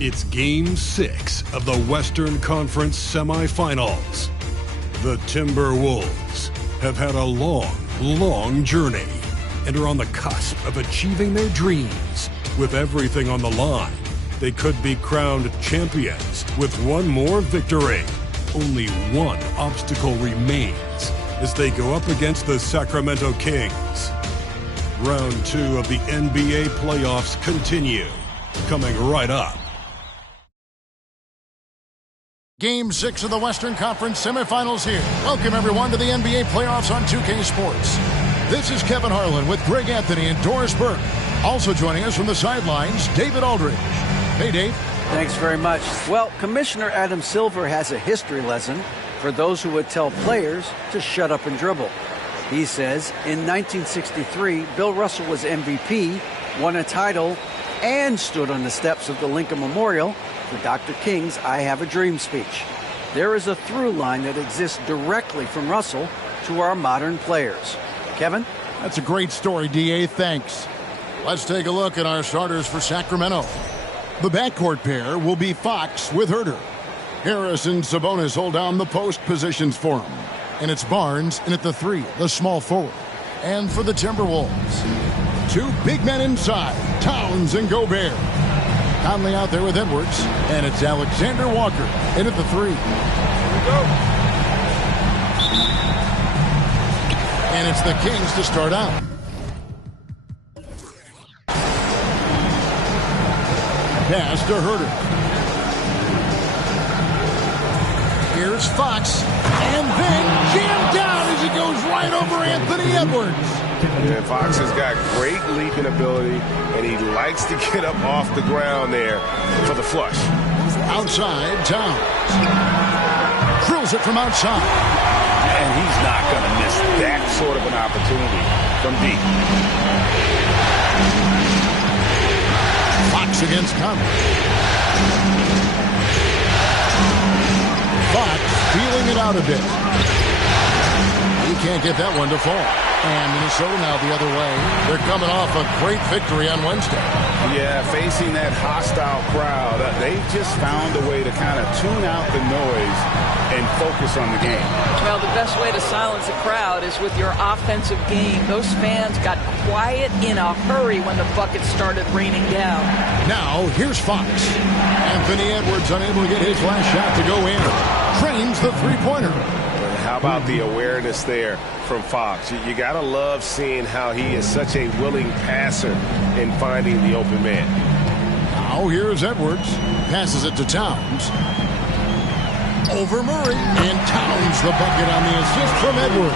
It's Game 6 of the Western Conference Semifinals. The Timberwolves have had a long journey and are on the cusp of achieving their dreams. With everything on the line, they could be crowned champions with one more victory. Only one obstacle remains as they go up against the Sacramento Kings. Round 2 of the NBA playoffs continue, coming right up. Game 6 of the Western Conference Semifinals here. Welcome, everyone, to the NBA playoffs on 2K Sports. This is Kevin Harlan with Greg Anthony and Doris Burke. Also joining us from the sidelines, David Aldridge. Hey, Dave. Thanks very much. Well, Commissioner Adam Silver has a history lesson for those who would tell players to shut up and dribble. He says in 1963, Bill Russell was MVP, won a title, and stood on the steps of the Lincoln Memorial for Dr. King's I Have a Dream speech. There is a through line that exists directly from Russell to our modern players. Kevin? That's a great story, D.A. Thanks. Let's take a look at our starters for Sacramento. The backcourt pair will be Fox with Herter. Harris and Sabonis hold down the post positions for him. And it's Barnes in at the 3, the small forward. And for the Timberwolves, two big men inside, Towns and Gobert. Conley out there with Edwards, and it's Alexander Walker in at the 3. Here we go. And it's the Kings to start out. Pass to Herter. Here's Fox, and then jammed down as he goes right over Anthony Edwards. Yeah, Fox has got great leaping ability, and he likes to get up off the ground there for the flush. Outside, Towns. Drills it from outside. And he's not going to miss that sort of an opportunity from deep. Fox against Conley. Fox feeling it out a bit. He can't get that one to fall. And Minnesota now the other way. They're coming off a great victory on Wednesday. Yeah, facing that hostile crowd, they've just found a way to kind of tune out the noise and focus on the game. Well, the best way to silence a crowd is with your offensive game. Those fans got quiet in a hurry when the buckets started raining down. Now, here's Fox. Anthony Edwards unable to get his last shot to go in. Trains the three-pointer. How about the awareness there from Fox? You got to love seeing how he is such a willing passer in finding the open man. Now here's Edwards. Passes it to Towns. Over Murray. And Towns the bucket on the assist from Edwards.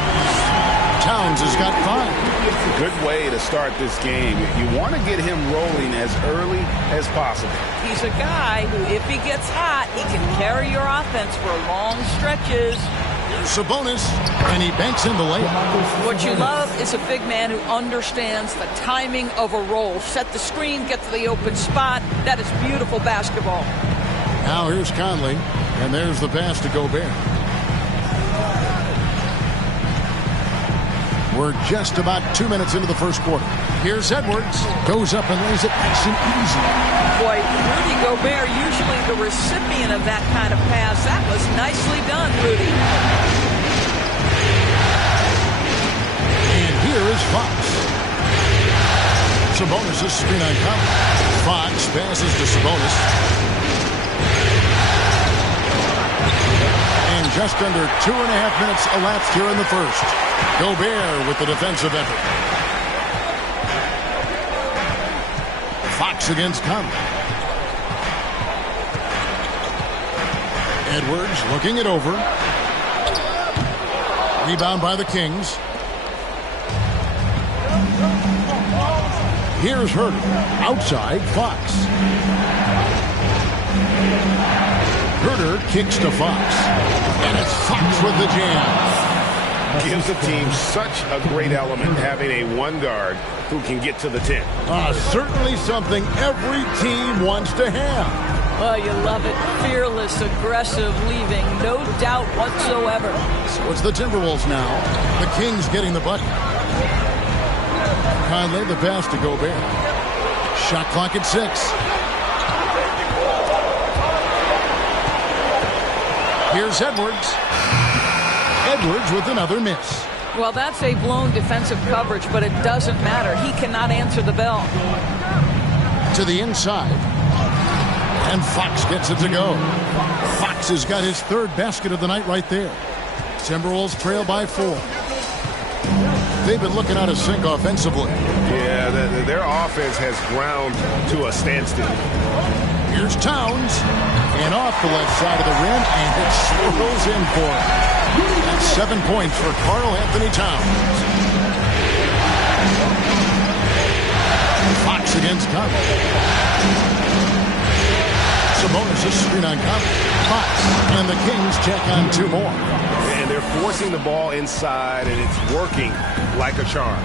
Towns has got 5. It's a good way to start this game. You want to get him rolling as early as possible. He's a guy who, if he gets hot, he can carry your offense for long stretches. Sabonis, and he banks in the layup. What you love is a big man who understands the timing of a roll. Set the screen, get to the open spot. That is beautiful basketball. Now here's Conley, and there's the pass to Gobert. We're just about 2 minutes into the first quarter. Here's Edwards. Goes up and lays it nice and easy. Boy, Rudy Gobert, usually the recipient of that kind of pass. That was nicely done, Rudy. And here is Fox. Sabonis' screen on Conley. Fox passes to Sabonis. And just under 2.5 minutes elapsed here in the first. Gobert with the defensive effort. Fox against Conley. Edwards looking it over. Rebound by the Kings. Here's Herter. Outside, Fox. Herter kicks to Fox. And it's Fox with the jam. Gives the team such a great element having a one guard who can get to the 10. Certainly something every team wants to have. Well, you love it. Fearless, aggressive, leaving no doubt whatsoever. So it's the Timberwolves now. The Kings getting the bucket. Conley the pass to Gobert. Shot clock at 6. Here's Edwards. Edwards with another miss. Well, that's a blown defensive coverage, but it doesn't matter. He cannot answer the bell. To the inside. And Fox gets it to go. Fox has got his third basket of the night right there. Timberwolves trail by 4. They've been looking out of sync offensively. Yeah, their offense has ground to a standstill. Here's Towns. And off the left side of the rim, and it swirls in for him. That's 7 points for Karl Anthony Towns. Fox against Conley. Sabonis is screen on Conley. Fox and the Kings check on 2 more. And they're forcing the ball inside, and it's working like a charm.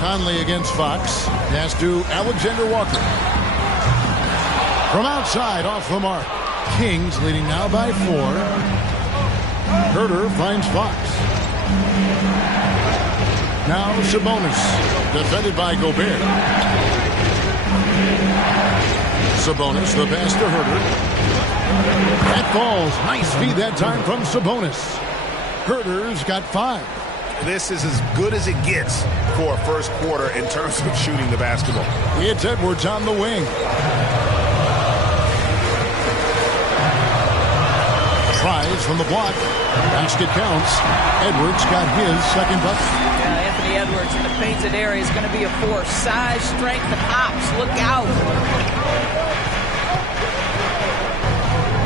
Conley against Fox. Pass to Alexander Walker. From outside, off the mark. Kings leading now by 4. Herter finds Fox. Now Sabonis. Defended by Gobert. Sabonis, the pass to Herter. That falls. Nice feed that time from Sabonis. Herter's got 5. This is as good as it gets for a first quarter in terms of shooting the basketball. It's Edwards on the wing. Tries from the block. Basket counts. Edwards got his second bucket. Yeah, Anthony Edwards in the painted area is going to be a force. Size, strength, and hops. Look out.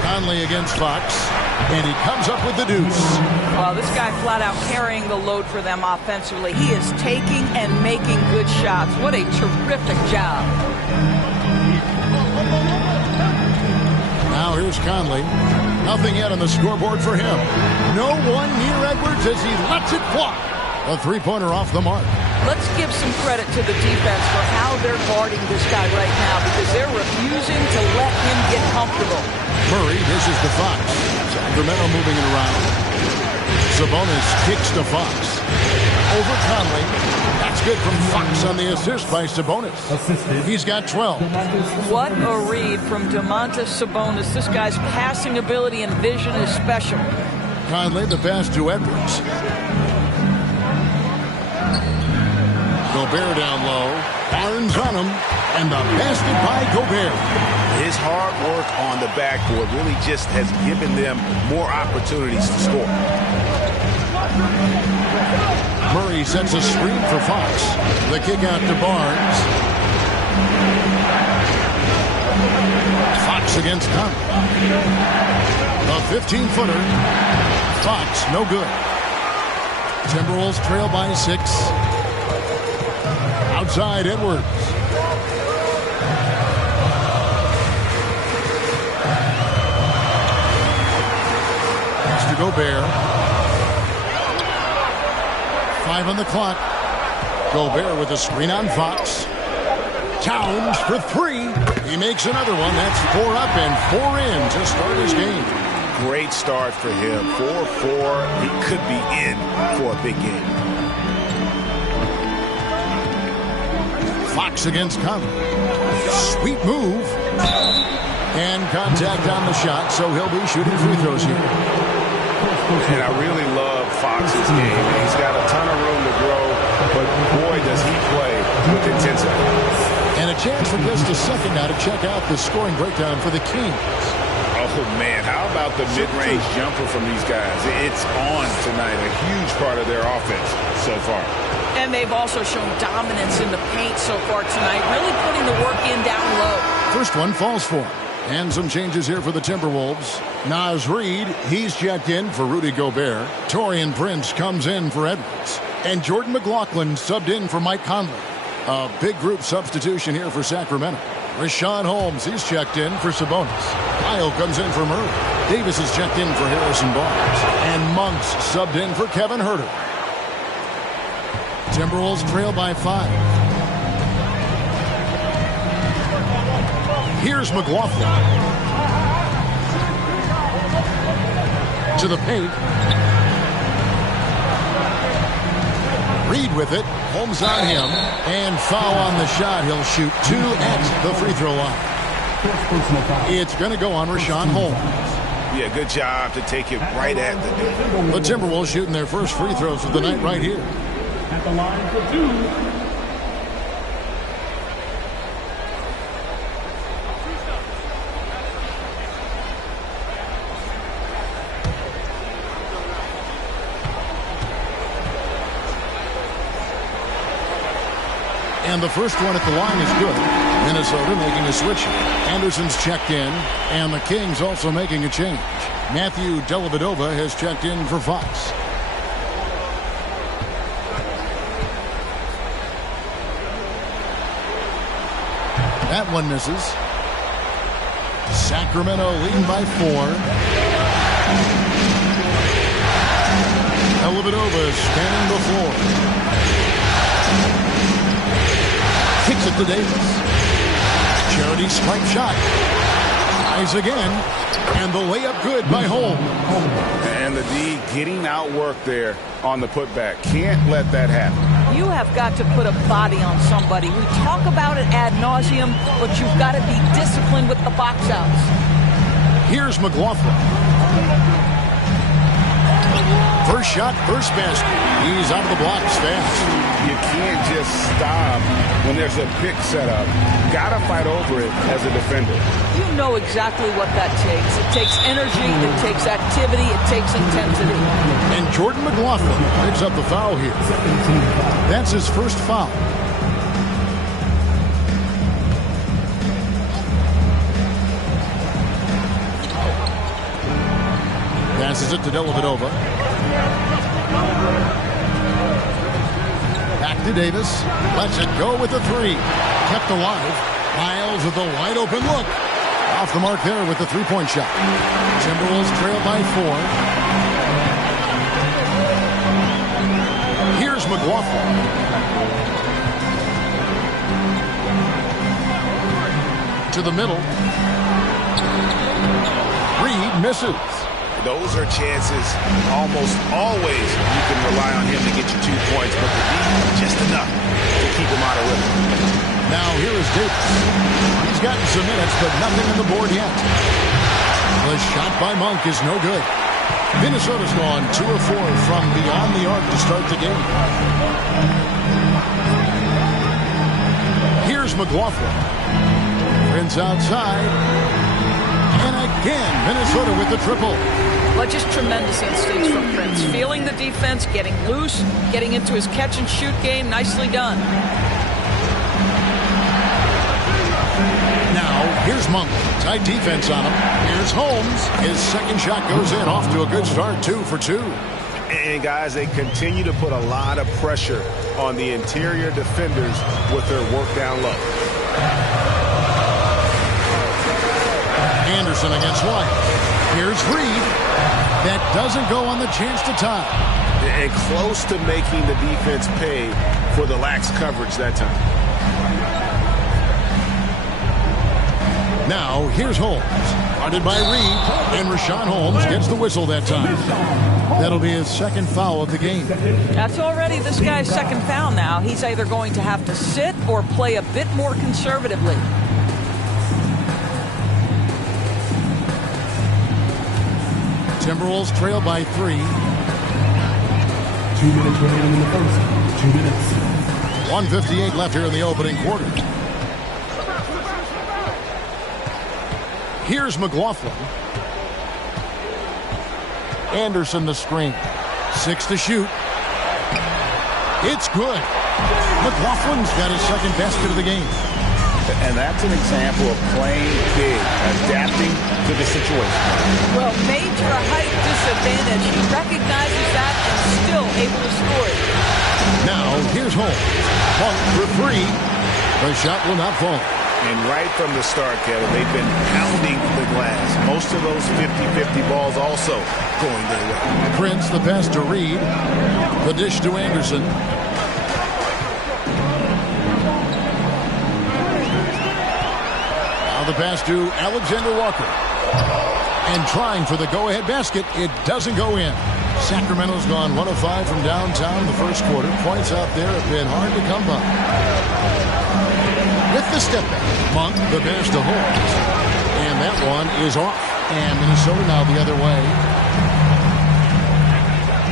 Conley against Fox. And he comes up with the deuce. Well, this guy flat out carrying the load for them offensively. He is taking and making good shots. What a terrific job. Now here's Conley. Nothing yet on the scoreboard for him. No one near Edwards as he lets it fly. A 3-pointer off the mark. Let's give some credit to the defense for how they're guarding this guy right now because they're refusing to let him get comfortable. Murray dishes to Fox. Sacramento moving it around. Sabonis kicks to Fox. Over Conley. That's good from Fox on the assist by Sabonis. He's got 12. What a read from Domantas Sabonis. This guy's passing ability and vision is special. Conley, the pass to Edwards. Gobert down low. Barnes on him. And the basket by Gobert. His hard work on the backboard really just has given them more opportunities to score. Murray sets a screen for Fox. The kick out to Barnes. Fox against Conley. A 15-footer. Fox, no good. Timberwolves trail by 6. Outside, Edwards. Pass to Gobert. 5 on the clock. Gobert with a screen on Fox. Towns for 3. He makes another one. That's 4 up and 4 in to start his game. Great start for him. 4-4. He could be in for a big game. Fox against Conley. Sweet move. And contact on the shot, so he'll be shooting free throws here. And I really love Fox's game. He's got a ton of room to grow, but boy, does he play with intensity. And a chance for just a second now to check out the scoring breakdown for the Kings. Oh, man, how about the mid-range jumper from these guys? It's on tonight, a huge part of their offense so far. And they've also shown dominance in the paint so far tonight, really putting the work in down low. First one falls for him. And some changes here for the Timberwolves. Naz Reid, he's checked in for Rudy Gobert. Taurean Prince comes in for Edwards. And Jordan McLaughlin subbed in for Mike Conley. A big group substitution here for Sacramento. Rashawn Holmes, he's checked in for Sabonis. Kyle comes in for Murray. Davis is checked in for Harrison Barnes. And Monks subbed in for Kevin Herter. Timberwolves trail by 5. Here's McLaughlin. To the paint. Reid with it. Holmes on him. And foul on the shot. He'll shoot 2 at the free throw line. It's going to go on Rashawn Holmes. Yeah, good job to take it right at the The Timberwolves shooting their first free throws of the night right here. At the line for two. And the first one at the line is good. Minnesota making a switch. Anderson's checked in, and the Kings also making a change. Matthew Dellavedova has checked in for Fox. That one misses. Sacramento leading by 4. Dellavedova scanning the floor. Kicks it to Davis. Charity stripe shot. Tries again. And the layup good by Holmes. And the D getting outworked there on the putback. Can't let that happen. You have got to put a body on somebody. We talk about it ad nauseum, but you've got to be disciplined with the box outs. Here's McLaughlin. First shot, first basket. He's out of the blocks fast. You can't just stop when there's a pick set up. Got to fight over it as a defender. You know exactly what that takes. It takes energy, it takes activity, it takes intensity. And Jordan McLaughlin picks up the foul here. That's his first foul. Passes it to Dellavedova. Back to Davis. Lets it go with the 3. Kept alive. Miles with a wide open look. Off the mark there with the 3-point shot. Timberwolves trail by 4. Here's McLaughlin. To the middle. Reed misses. Those are chances almost always you can rely on him to get you 2 points, but the D just enough to keep him out of rhythm. Now here is Davis. He's gotten some minutes, but nothing on the board yet. The shot by Monk is no good. Minnesota's gone 2 of 4 from beyond the arc to start the game. Here's McLaughlin. Prince outside. And again, Minnesota with the triple. But just tremendous instincts from Prince. Feeling the defense, getting loose, getting into his catch-and-shoot game. Nicely done. Now, here's Monk. Tight defense on him. Here's Holmes. His second shot goes in. Off to a good start, 2 for 2. And, guys, they continue to put a lot of pressure on the interior defenders with their work down low. Anderson against White. Here's Reed. That doesn't go on the chance to tie. And close to making the defense pay for the lax coverage that time. Now, here's Holmes. Guarded by Reed. And Rashawn Holmes gets the whistle that time. That'll be his second foul of the game. That's already this guy's second foul now. He's either going to have to sit or play a bit more conservatively. Timberwolves trail by 3. 2 minutes remaining in the first. 2 minutes. 1:58 left here in the opening quarter. Here's McLaughlin. Anderson the screen. 6 to shoot. It's good. McLaughlin's got his second basket of the game. And that's an example of playing big, adapting to the situation. Well, major height disadvantage. He recognizes that and still able to score it. Now, here's Holmes. Monk for 3. The shot will not fall. And right from the start, Kevin, they've been pounding the glass. Most of those 50-50 balls also going their way. Prince, the pass to Reed. The dish to Anderson. The pass to Alexander Walker. And trying for the go-ahead basket. It doesn't go in. Sacramento's gone 1 of 5 from downtown in the first quarter. Points out there have been hard to come by. with the step back. Monk, the pass to Holmes. And that one is off. And Minnesota now the other way.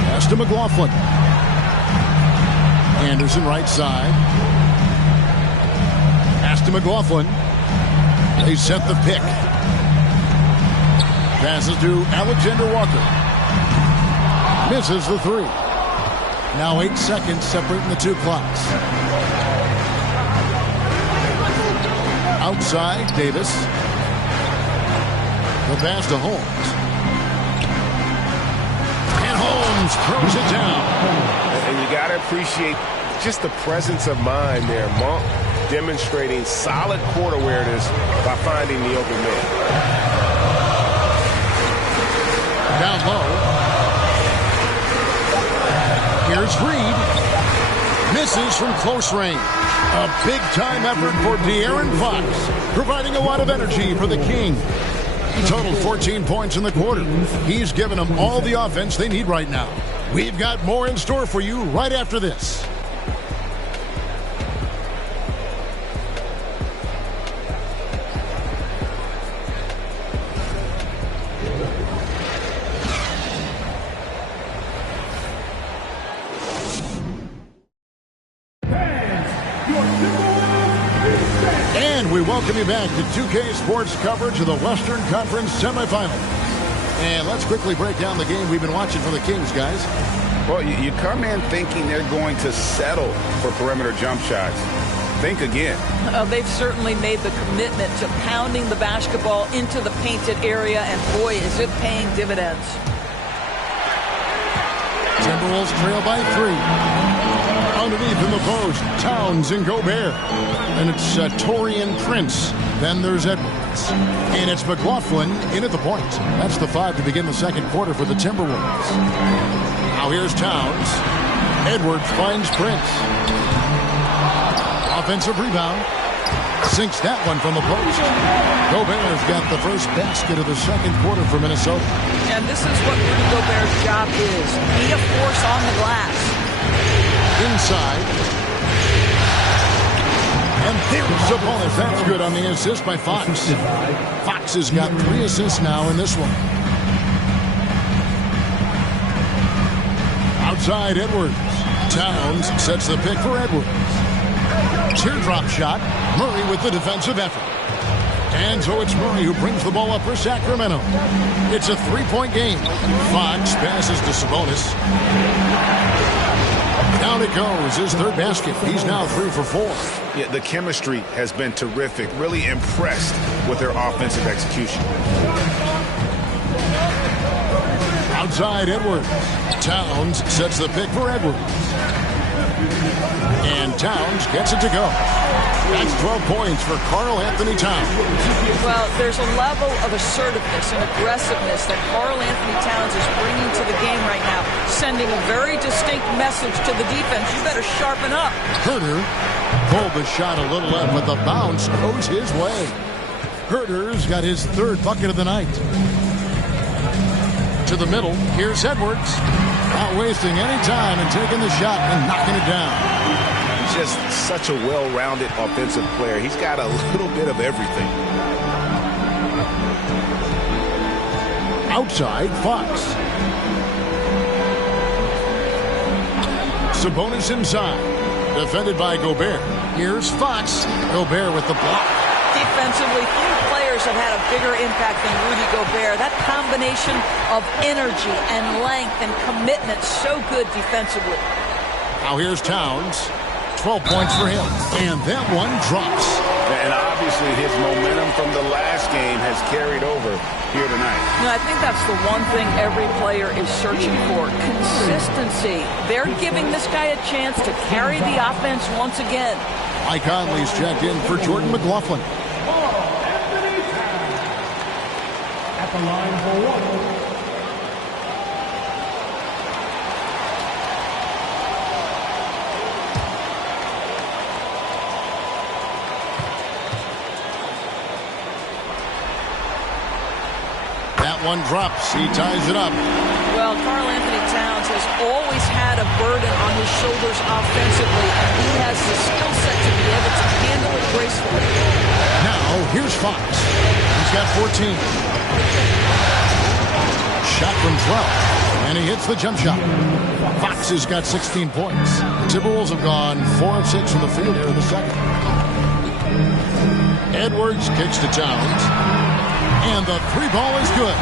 Pass to McLaughlin. Anderson right side. Pass to McLaughlin. They set the pick. Passes to Alexander Walker. Misses the three. Now 8 seconds separating the two clocks. Outside, Davis. The pass to Holmes. And Holmes throws it down. And you got to appreciate just the presence of mind there. Monk demonstrating solid court awareness by finding the open man. Down low. Here's Reed. Misses from close range. A big-time effort for De'Aaron Fox, providing a lot of energy for the King. He totaled 14 points in the quarter. He's given them all the offense they need right now. We've got more in store for you right after this. And we welcome you back to 2K Sports coverage of the Western Conference Semifinals. And let's quickly break down the game we've been watching for the Kings, guys. Well, you come in thinking they're going to settle for perimeter jump shots. Think again. They've certainly made the commitment to pounding the basketball into the painted area, and boy, is it paying dividends. Timberwolves trail by 3. Underneath in the post, Towns and Gobert. And it's Taurean Prince. Then there's Edwards. And it's McLaughlin in at the point. That's the 5 to begin the second quarter for the Timberwolves. Now here's Towns. Edwards finds Prince. Offensive rebound. Sinks that one from the post. Gobert's got the first basket of the second quarter for Minnesota. And this is what Rudy Gobert's job is. Be a force on the glass. Inside. And there's Sabonis. That's good on the assist by Fox. Fox has got 3 assists now in this one. Outside Edwards. Towns sets the pick for Edwards. Teardrop shot. Murray with the defensive effort. And so it's Murray who brings the ball up for Sacramento. It's a 3-point game. Fox passes to Sabonis. Down it goes, his third basket. He's now 3 for 4. Yeah, the chemistry has been terrific. Really impressed with their offensive execution. Outside Edwards. Towns sets the pick for Edwards. And Towns gets it to go. That's 12 points for Karl Anthony Towns. Well, there's a level of assertiveness and aggressiveness that Karl Anthony Towns is bringing to the game right now, sending a very distinct message to the defense. You better sharpen up. Herter pulled the shot a little left, but the bounce goes his way. Herter's got his 3rd bucket of the night. To the middle, here's Edwards. Not wasting any time and taking the shot and knocking it down. Just such a well-rounded offensive player. He's got a little bit of everything. Outside, Fox. Sabonis inside. Defended by Gobert. Here's Fox. Gobert with the block. Defensively, few players have had a bigger impact than Rudy Gobert. That combination of energy and length and commitment, so good defensively. Now here's Towns. 12 points for him. And that one drops. And obviously his momentum from the last game has carried over here tonight. You know, I think that's the one thing every player is searching for. Consistency. They're giving this guy a chance to carry the offense once again. Mike Conley's checked in for Jordan McLaughlin. At the line for 1. One drops. He ties it up. Well, Karl Anthony Towns has always had a burden on his shoulders offensively. He has the skill set to be able to handle it gracefully. Now, here's Fox. He's got 14. Shot from 12. And he hits the jump shot. Fox has got 16 points. The Timberwolves have gone 4 of 6 from the field here in the second. Edwards kicks to Towns. And the three ball is good.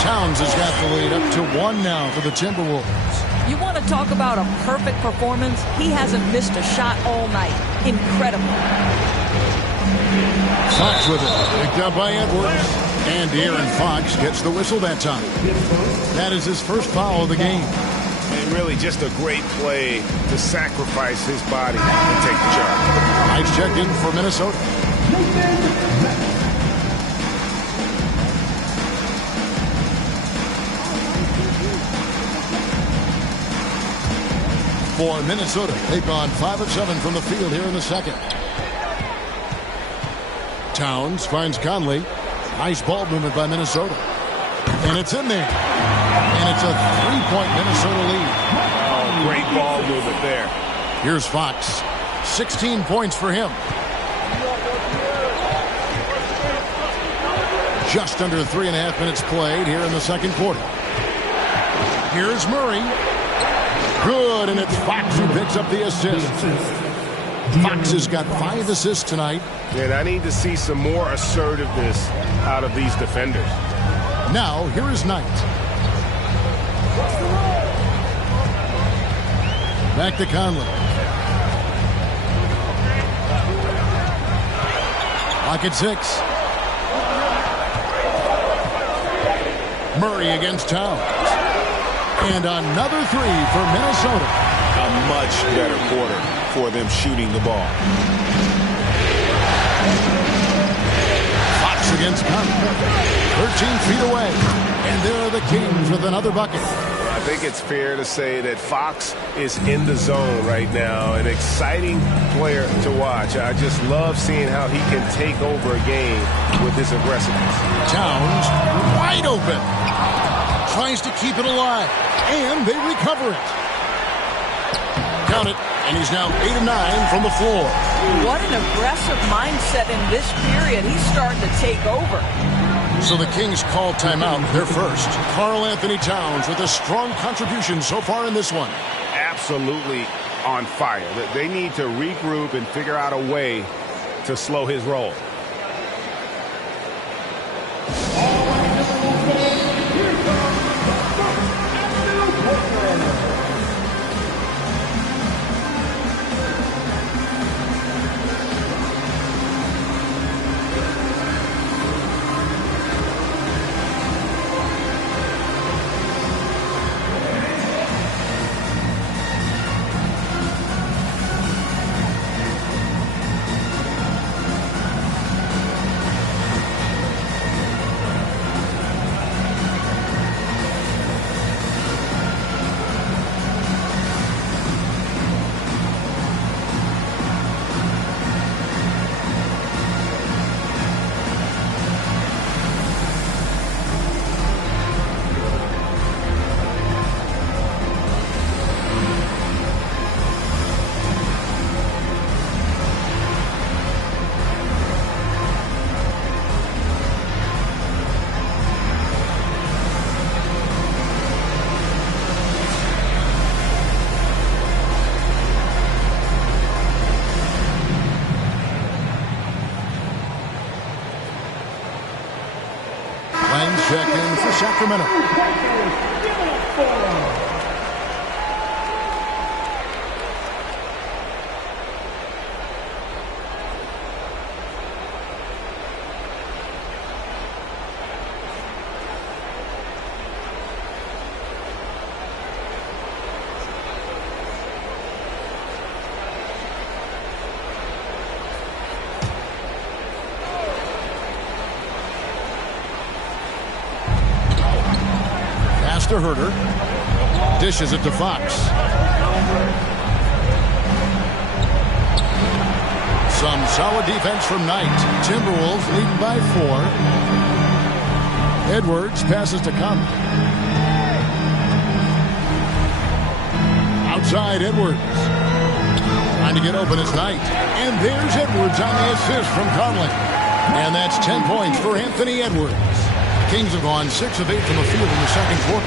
Towns has got the lead up to 1 now for the Timberwolves. You want to talk about a perfect performance? He hasn't missed a shot all night. Incredible. Fox with it. Picked up by Edwards. And De'Aaron Fox gets the whistle that time. That is his first foul of the game. And really just a great play to sacrifice his body and take the charge. Nice check in for Minnesota. For Minnesota, they've gone 5 of 7 from the field here in the second. Towns finds Conley. Nice ball movement by Minnesota. And it's in there. And it's a 3-point Minnesota lead. Oh, great ball movement there. Here's Fox. 16 points for him. Just under 3.5 minutes played here in the second quarter. Here's Murray. Good, and it's Fox who picks up the assist. Fox has got 5 assists tonight. And I need to see some more assertiveness out of these defenders. Now, here is Knight. Back to Conley. Lock at 6. Murray against Towns. And another 3 for Minnesota. A much better quarter for them shooting the ball. Fox against Conley. 13 feet away. And there are the Kings with another bucket. I think it's fair to say that Fox is in the zone right now. An exciting player to watch. I just love seeing how he can take over a game with his aggressiveness. Towns wide open. Tries to keep it alive. And they recover it. Count it. And he's now 8 of 9 from the floor. What an aggressive mindset in this period. He's starting to take over. So the Kings call timeout. They're first. Karl-Anthony Towns with a strong contribution so far in this one. Absolutely on fire. They need to regroup and figure out a way to slow his roll. Check in for Sacramento. To Herter. Dishes it to Fox. Some solid defense from Knight. Timberwolves leading by 4. Edwards passes to Conley. outside Edwards. Trying to get open is Knight. And there's Edwards on the assist from Conley. And that's 10 points for Anthony Edwards. Kings have gone 6 of 8 from the field in the second quarter.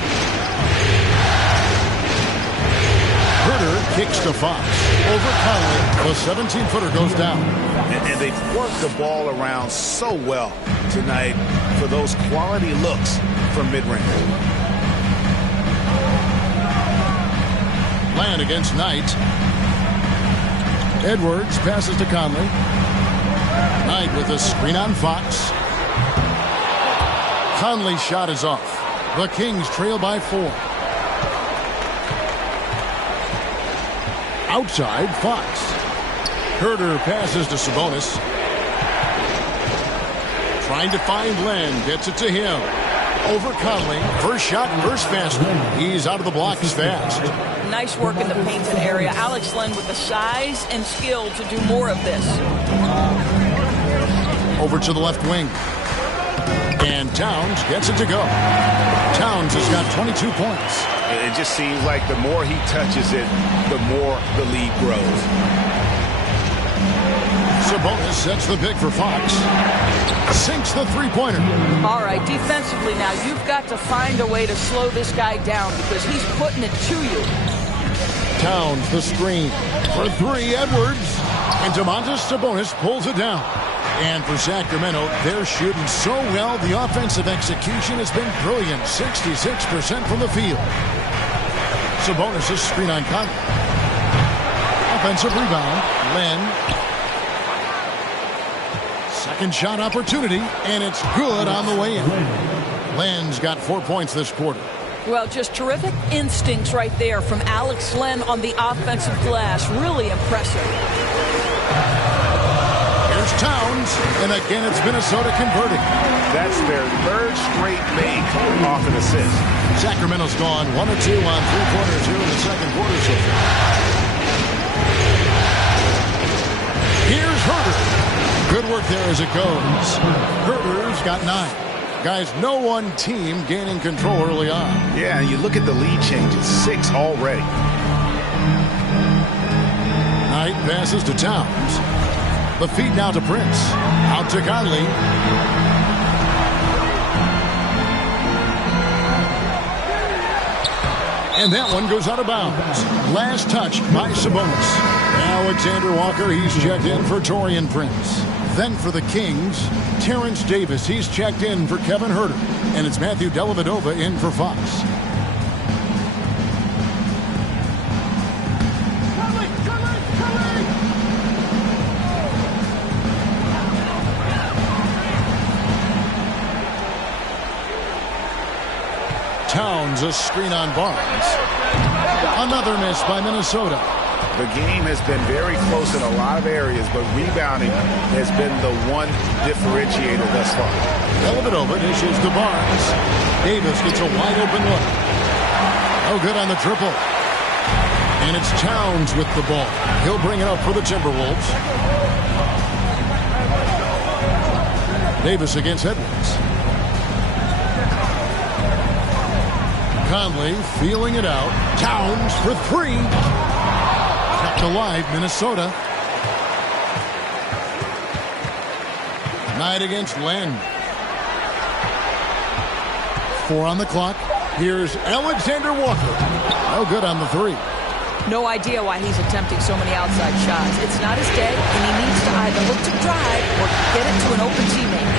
Herter kicks to Fox. Over Conley. The 17-footer goes down. And they've worked the ball around so well tonight for those quality looks from mid-range. Land against Knight. Edwards passes to Conley. Knight with a screen on Fox. Conley's shot is off. The Kings trail by 4. Outside, Fox. Herter passes to Sabonis. Trying to find Len. Gets it to him. Over Conley. First shot, first basket. He's out of the blocks fast. Nice work in the painted area. Alex Len with the size and skill to do more of this. Over to the left wing. And Towns gets it to go. Towns has got 22 points. It just seems like the more he touches it, the more the lead grows. Sabonis sets the pick for Fox. Sinks the three-pointer. All right, defensively now, you've got to find a way to slow this guy down because he's putting it to you. Towns the screen. For 3, Edwards. And Domantas Sabonis pulls it down. And for Sacramento, they're shooting so well, the offensive execution has been brilliant. 66% from the field. Sabonis' screen on Conley. Offensive rebound. Len. Second shot opportunity, and it's good on the way in. Len's got 4 points this quarter. Well, just terrific instincts right there from Alex Len on the offensive glass. Really impressive. Here's Towns, and again it's Minnesota converting. That's their 3rd straight make off an assist. Sacramento's gone 1 of 2 on three-pointers here in the second quarter so far. Here's Herter. Good work there as it goes. Herter's got 9. Guys, no one team gaining control early on. Yeah, and you look at the lead changes. 6 already. Knight passes to Towns. The feed now to Prince. Out to Conley. And that one goes out of bounds. Last touch by Sabonis. Alexander Walker, he's checked in for Taurean Prince. Then for the Kings, Terrence Davis, he's checked in for Kevin Herter. And it's Matthew Dellavedova in for Fox. Towns, a screen on Barnes. Another miss by Minnesota. The game has been very close in a lot of areas, but rebounding has been the one differentiator thus far. Dellavedova dishes to Barnes. Davis gets a wide open look. No good on the triple. And it's Towns with the ball. He'll bring it up for the Timberwolves. Davis against Edwards. Conley feeling it out. Towns for 3. Kept alive, Minnesota. Knight against Len. 4 on the clock. Here's Alexander Walker. No good on the 3. No idea why he's attempting so many outside shots. It's not his day, and he needs to either look to drive or get it to an open teammate.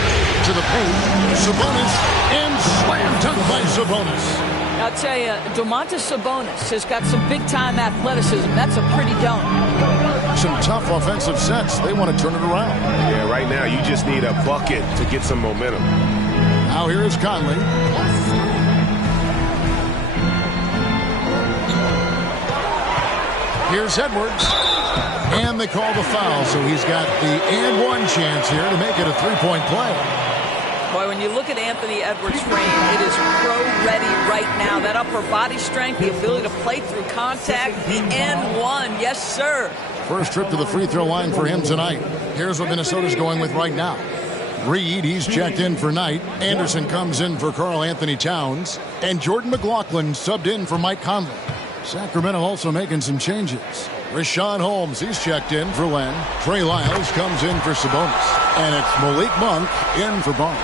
To the paint, Sabonis, and slam dunk by Sabonis. I'll tell you, Domantas Sabonis has got some big-time athleticism. That's a pretty dunk. Some tough offensive sets. They want to turn it around. Yeah, right now you just need a bucket to get some momentum. Now here is Conley. Here's Edwards. And they call the foul, so he's got the and one chance here to make it a three-point play. Boy, when you look at Anthony Edwards' frame, it is pro-ready right now. That upper body strength, the ability to play through contact, the and one. Yes, sir. First trip to the free throw line for him tonight. Here's what Minnesota's going with right now. Reed, he's checked in for Knight. Anderson comes in for Karl Anthony Towns. And Jordan McLaughlin subbed in for Mike Conley. Sacramento also making some changes. Rashawn Holmes, he's checked in for Len. Trey Lyles comes in for Sabonis. And it's Malik Monk in for Barnes.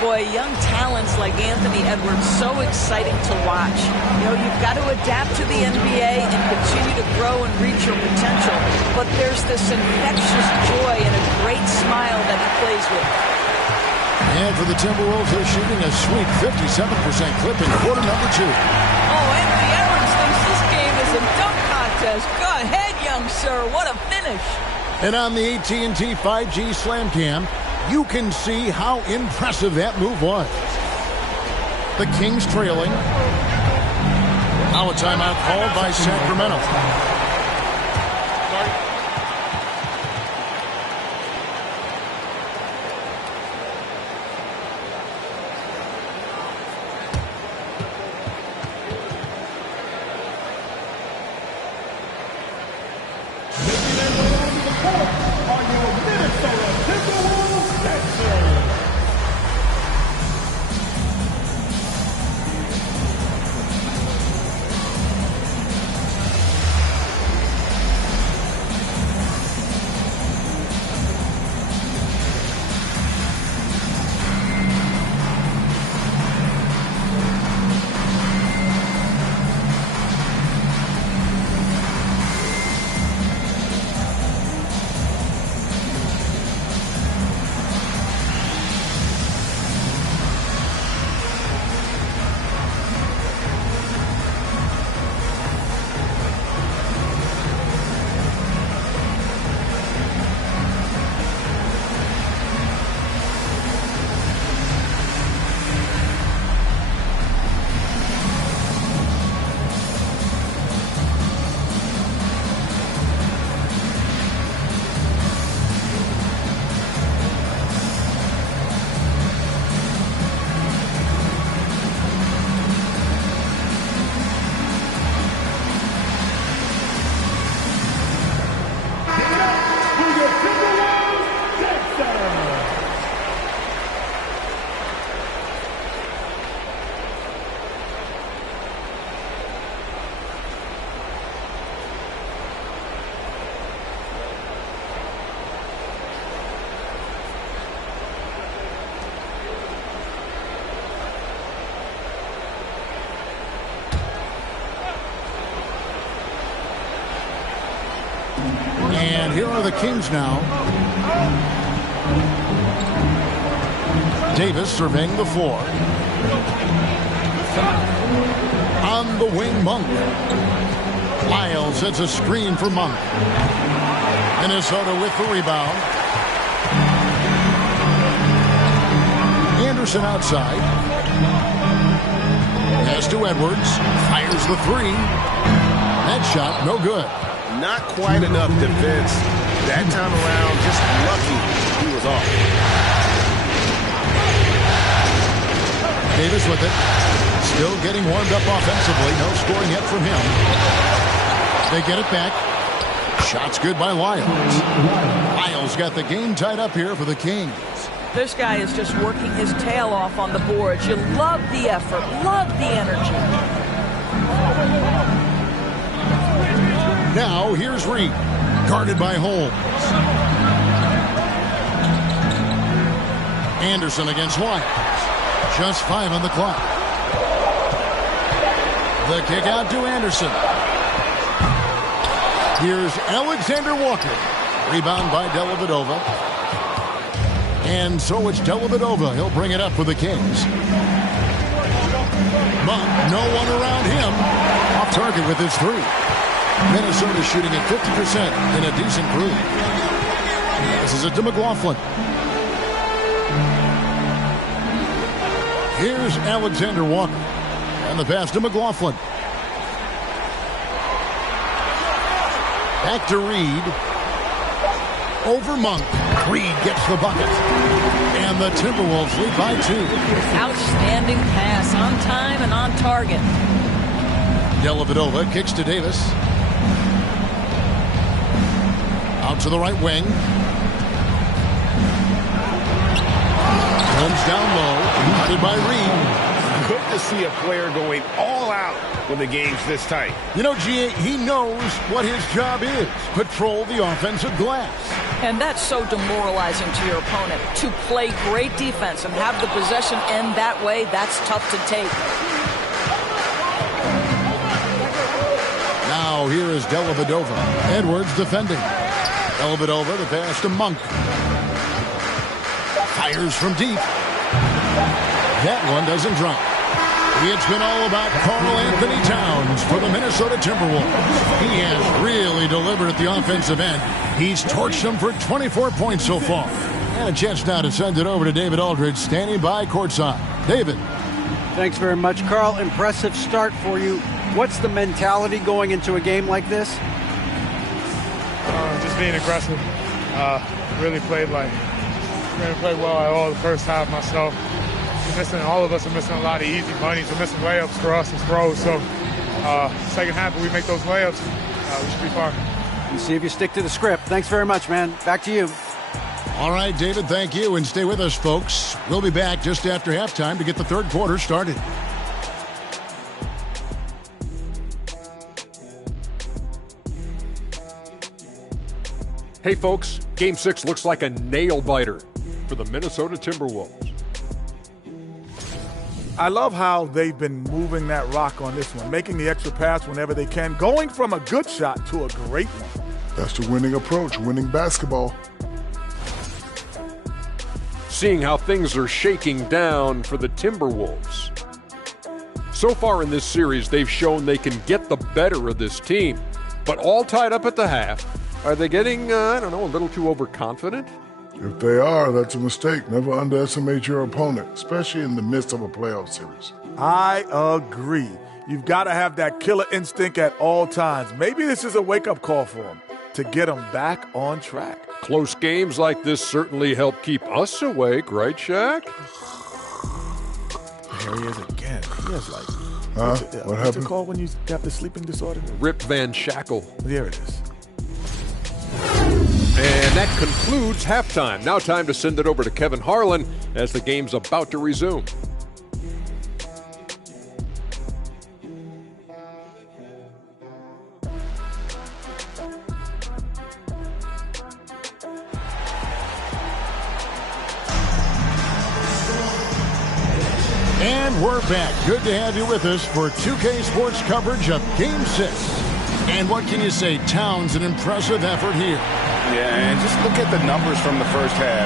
Boy, young talents like Anthony Edwards, so exciting to watch. You know, you've got to adapt to the NBA and continue to grow and reach your potential. But there's this infectious joy and a great smile that he plays with. And for the Timberwolves, they're shooting a sweet 57% clip in quarter number 2. Oh, Anthony Edwards thinks this game is a dunk contest. Go ahead, young sir. What a finish. And on the AT&T 5G Slam Cam, you can see how impressive that move was. The Kings trailing. Now a timeout called by Sacramento. And here are the Kings now. Davis surveying the floor. On the wing, Monk. Lyles sets a screen for Monk. Minnesota with the rebound. Anderson outside. Pass to Edwards. Fires the three. That shot, no good. Not quite enough defense. That time around, just lucky he was off. Davis with it. Still getting warmed up offensively. No scoring yet from him. They get it back. Shot's good by Lyles. Lyles got the game tied up here for the Kings. This guy is just working his tail off on the boards. You love the effort, love the energy. Now here's Reed, guarded by Holmes. Anderson against Lyles. Just 5 on the clock. The kick out to Anderson. Here's Alexander Walker. Rebound by Dellavedova. And so it's Dellavedova. He'll bring it up for the Kings. Monk, no one around him. Off target with his three. Minnesota shooting at 50% in a decent groove. This is it to McLaughlin. Here's Alexander Walker. And the pass to McLaughlin. Back to Reed. Over Monk. Reed gets the bucket. And the Timberwolves lead by 2. Outstanding pass, on time and on target. Dellavedova kicks to Davis. Out to the right wing. Comes down low. Guarded by Reed. Good to see a player going all out when the game's this tight. You know, G.A., he knows what his job is. Patrol the offensive glass. And that's so demoralizing to your opponent. To play great defense and have the possession end that way, that's tough to take. Now here is Dellavedova. Edwards defending. Dellavedova, the pass to Monk. Fires from deep. That one doesn't drop. It's been all about Karl Anthony Towns for the Minnesota Timberwolves. He has really delivered at the offensive end. He's torched them for 24 points so far. And a chance now to send it over to David Aldridge, standing by courtside. David. Thanks very much, Karl. Impressive start for you. What's the mentality going into a game like this? Just being aggressive. Really played well at all the first half myself. All of us are missing a lot of easy bunnies. We're missing layups for us and throws. So second half, if we make those layups, we should be fine. And see if you stick to the script. Thanks very much, man. Back to you. All right, David, thank you. And stay with us, folks. We'll be back just after halftime to get the third quarter started. Hey, folks, Game 6 looks like a nail-biter for the Minnesota Timberwolves. I love how they've been moving that rock on this one, making the extra pass whenever they can, going from a good shot to a great one. That's the winning approach, winning basketball. Seeing how things are shaking down for the Timberwolves. So far in this series, they've shown they can get the better of this team, but all tied up at the half. Are they getting, a little too overconfident? If they are, that's a mistake. Never underestimate your opponent, especially in the midst of a playoff series. I agree. You've got to have that killer instinct at all times. Maybe this is a wake-up call for them to get them back on track. Close games like this certainly help keep us awake, right, Shaq? There he is again. He has what happened? What's it called when you have the sleeping disorder? Rip Van Shackle. There it is. And that concludes halftime. Now time to send it over to Kevin Harlan as the game's about to resume. And we're back. Good to have you with us for 2K Sports coverage of Game 6. And what can you say? Towns, an impressive effort here. Yeah, and just look at the numbers from the first half.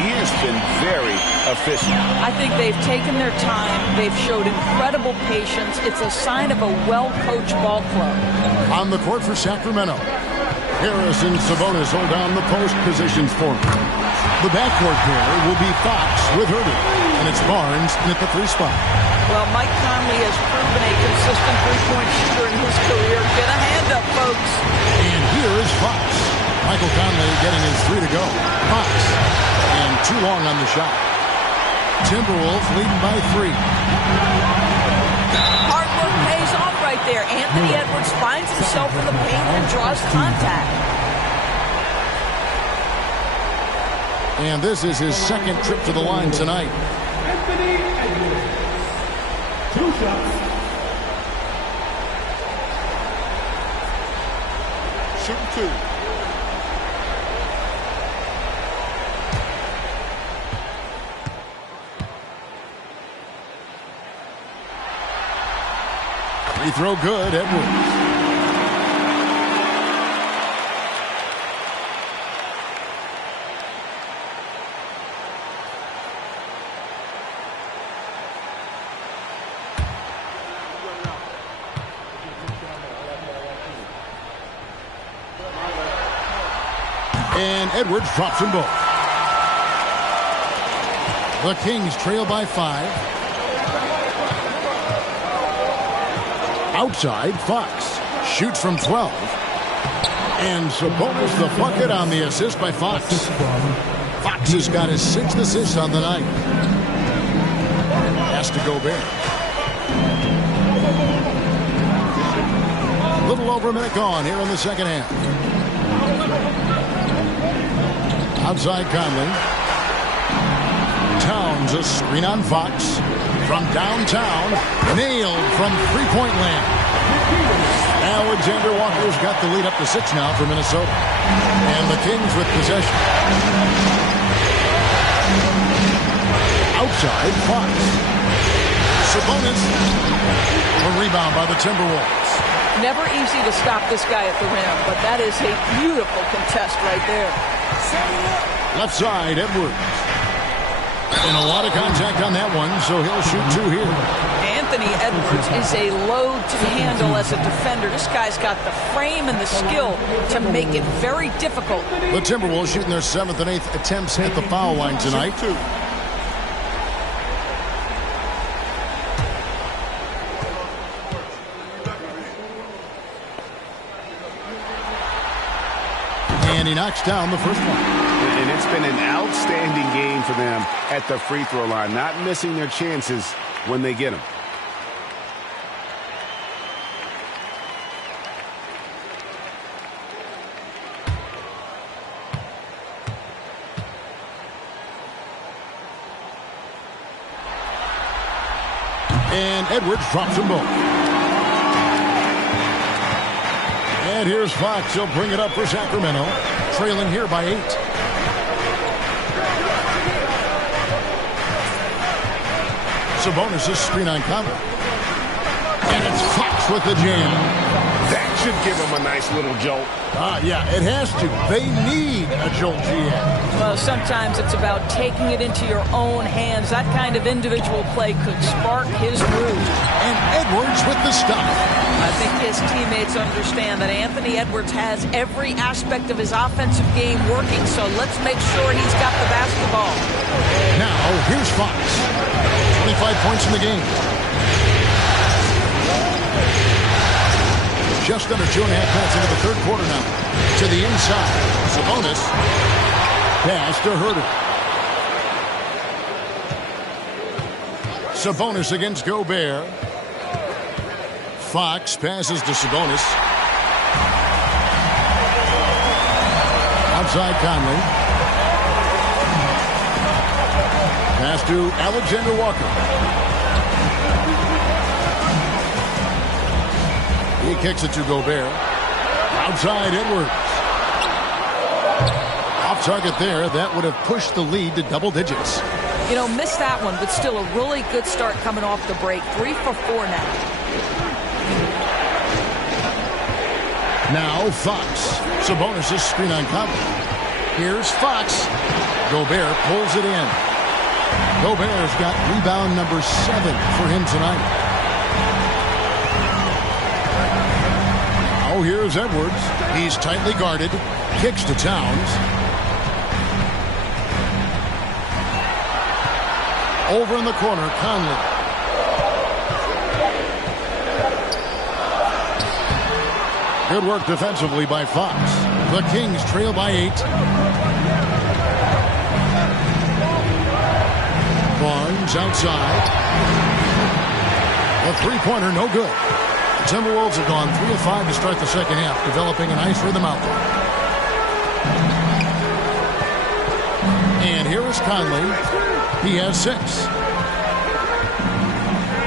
He has been very efficient. I think they've taken their time. They've showed incredible patience. It's a sign of a well-coached ball club. On the court for Sacramento, Harris and Sabonis hold down the post positions for him. The backcourt pair will be Fox with Herter, and it's Barnes at the 3 spot. Well, Mike Conley has proven a consistent three-point shooter in his career. Get a hand up, folks. And here is Fox. Michael Conley getting his 3 to go. Fox. And too long on the shot. Timberwolves leading by 3. Hard work pays off right there. Anthony Edwards finds himself in the paint and draws contact. And this is his second trip to the line tonight. Anthony Edwards. 2 shots. Shooting 2. Free throw good, Edwards. And Edwards drops them both. The Kings trail by 5. Outside, Fox shoots from 12. And Sabonis the bucket on the assist by Fox. Fox has got his 6th assist on the night. Has to go back. A little over a minute gone here in the second half. Outside Conley. Towns, a screen on Fox. From downtown, nailed from three-point land. Alexander Walker's got the lead up to 6 now for Minnesota. And the Kings with possession. Outside, Fox. Sabonis. A rebound by the Timberwolves. Never easy to stop this guy at the rim, but that is a beautiful contest right there. Left side, Edwards. And a lot of contact on that one, so he'll shoot 2 here. Anthony Edwards is a load to handle as a defender. This guy's got the frame and the skill to make it very difficult. The Timberwolves shooting their 7th and 8th attempts at the foul line tonight. And he knocks down the first one. And it's been an outstanding game for them at the free throw line, not missing their chances when they get them. And Edwards drops them both. And here's Fox. He'll bring it up for Sacramento. Trailing here by 8. Sabonis is screen on Conley. And it's Fox with the jam. That should give him a nice little jolt. Yeah, it has to. They need a jolt GM. Well, sometimes it's about taking it into your own hands. That kind of individual play could spark his moves. And Edwards with the stuff. I think his teammates understand that Anthony Edwards has every aspect of his offensive game working, so let's make sure he's got the basketball. Now, here's Fox. 25 points in the game. Just under 2.5 minutes into the third quarter now. To the inside. Sabonis. Pass to Herter. Sabonis against Gobert. Fox passes to Sabonis. Outside Conley. Pass to Alexander Walker. He kicks it to Gobert. Outside Edwards. Off target there. That would have pushed the lead to double digits. You know, missed that one, but still a really good start coming off the break. 3 for 4 now. Now Fox. Sabonis' screen on Conley. Here's Fox. Gobert pulls it in. Gobert's got rebound number 7 for him tonight. Now here's Edwards. He's tightly guarded. Kicks to Towns. Over in the corner, Conley. Good work defensively by Fox. The Kings trail by 8. Barnes outside. A three-pointer, no good. The Timberwolves have gone 3 of 5 to start the second half, developing a nice rhythm out there. And here is Conley. He has 6.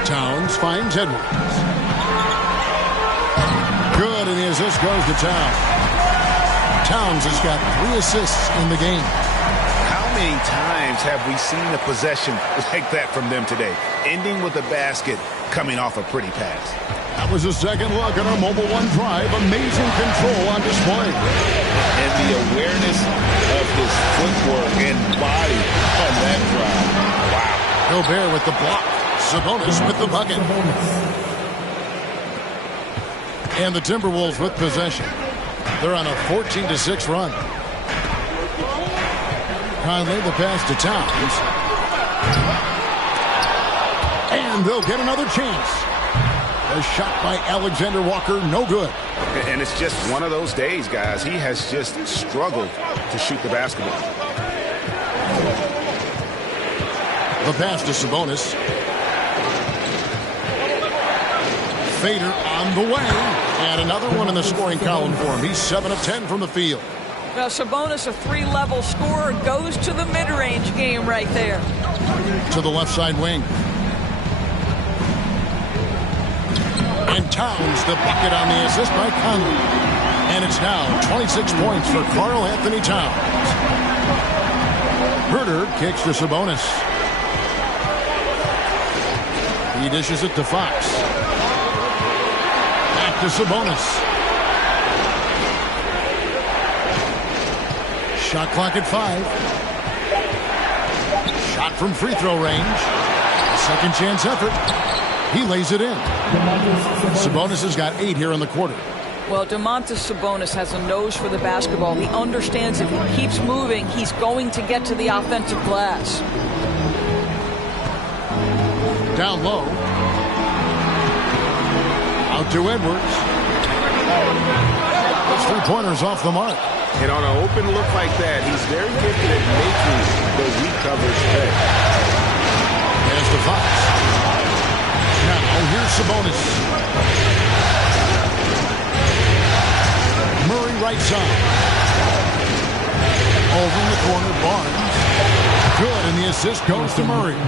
Towns finds Edwards. Good, and the assist goes to Towns. Towns has got 3 assists in the game. How many times have we seen a possession like that from them today? Ending with a basket, coming off a pretty pass. That was a second look at our Mobile One drive. Amazing control on display. And the awareness of his footwork and body on that drive. Wow. Gobert with the block. Sabonis with the bucket. And the Timberwolves with possession. They're on a 14-6 run. Conley, the pass to Towns. And they'll get another chance. A shot by Alexander Walker, no good. And it's just one of those days, guys. He has just struggled to shoot the basketball. The pass to Sabonis. Fader on the way. And another one in the scoring column for him. He's 7 of 10 from the field. Now, Sabonis, a 3-level scorer, goes to the mid-range game right there. To the left side wing. And Towns the bucket on the assist by Conley. And it's now 26 points for Karl Anthony Towns. Herter kicks to Sabonis. He dishes it to Fox. Back to Sabonis. Shot clock at 5. Shot from free throw range. Second chance effort. He lays it in. Sabonis has got 8 here in the quarter. Well, Domantas Sabonis has a nose for the basketball. He understands if he keeps moving, he's going to get to the offensive glass. Down low. Out to Edwards. Those 3-pointers off the mark. And on an open look like that, he's very gifted at making those weak covers pay. There's the Fox. Now, here's Sabonis. Murray right side. Over in the corner, Barnes. Good, and the assist goes to Murray.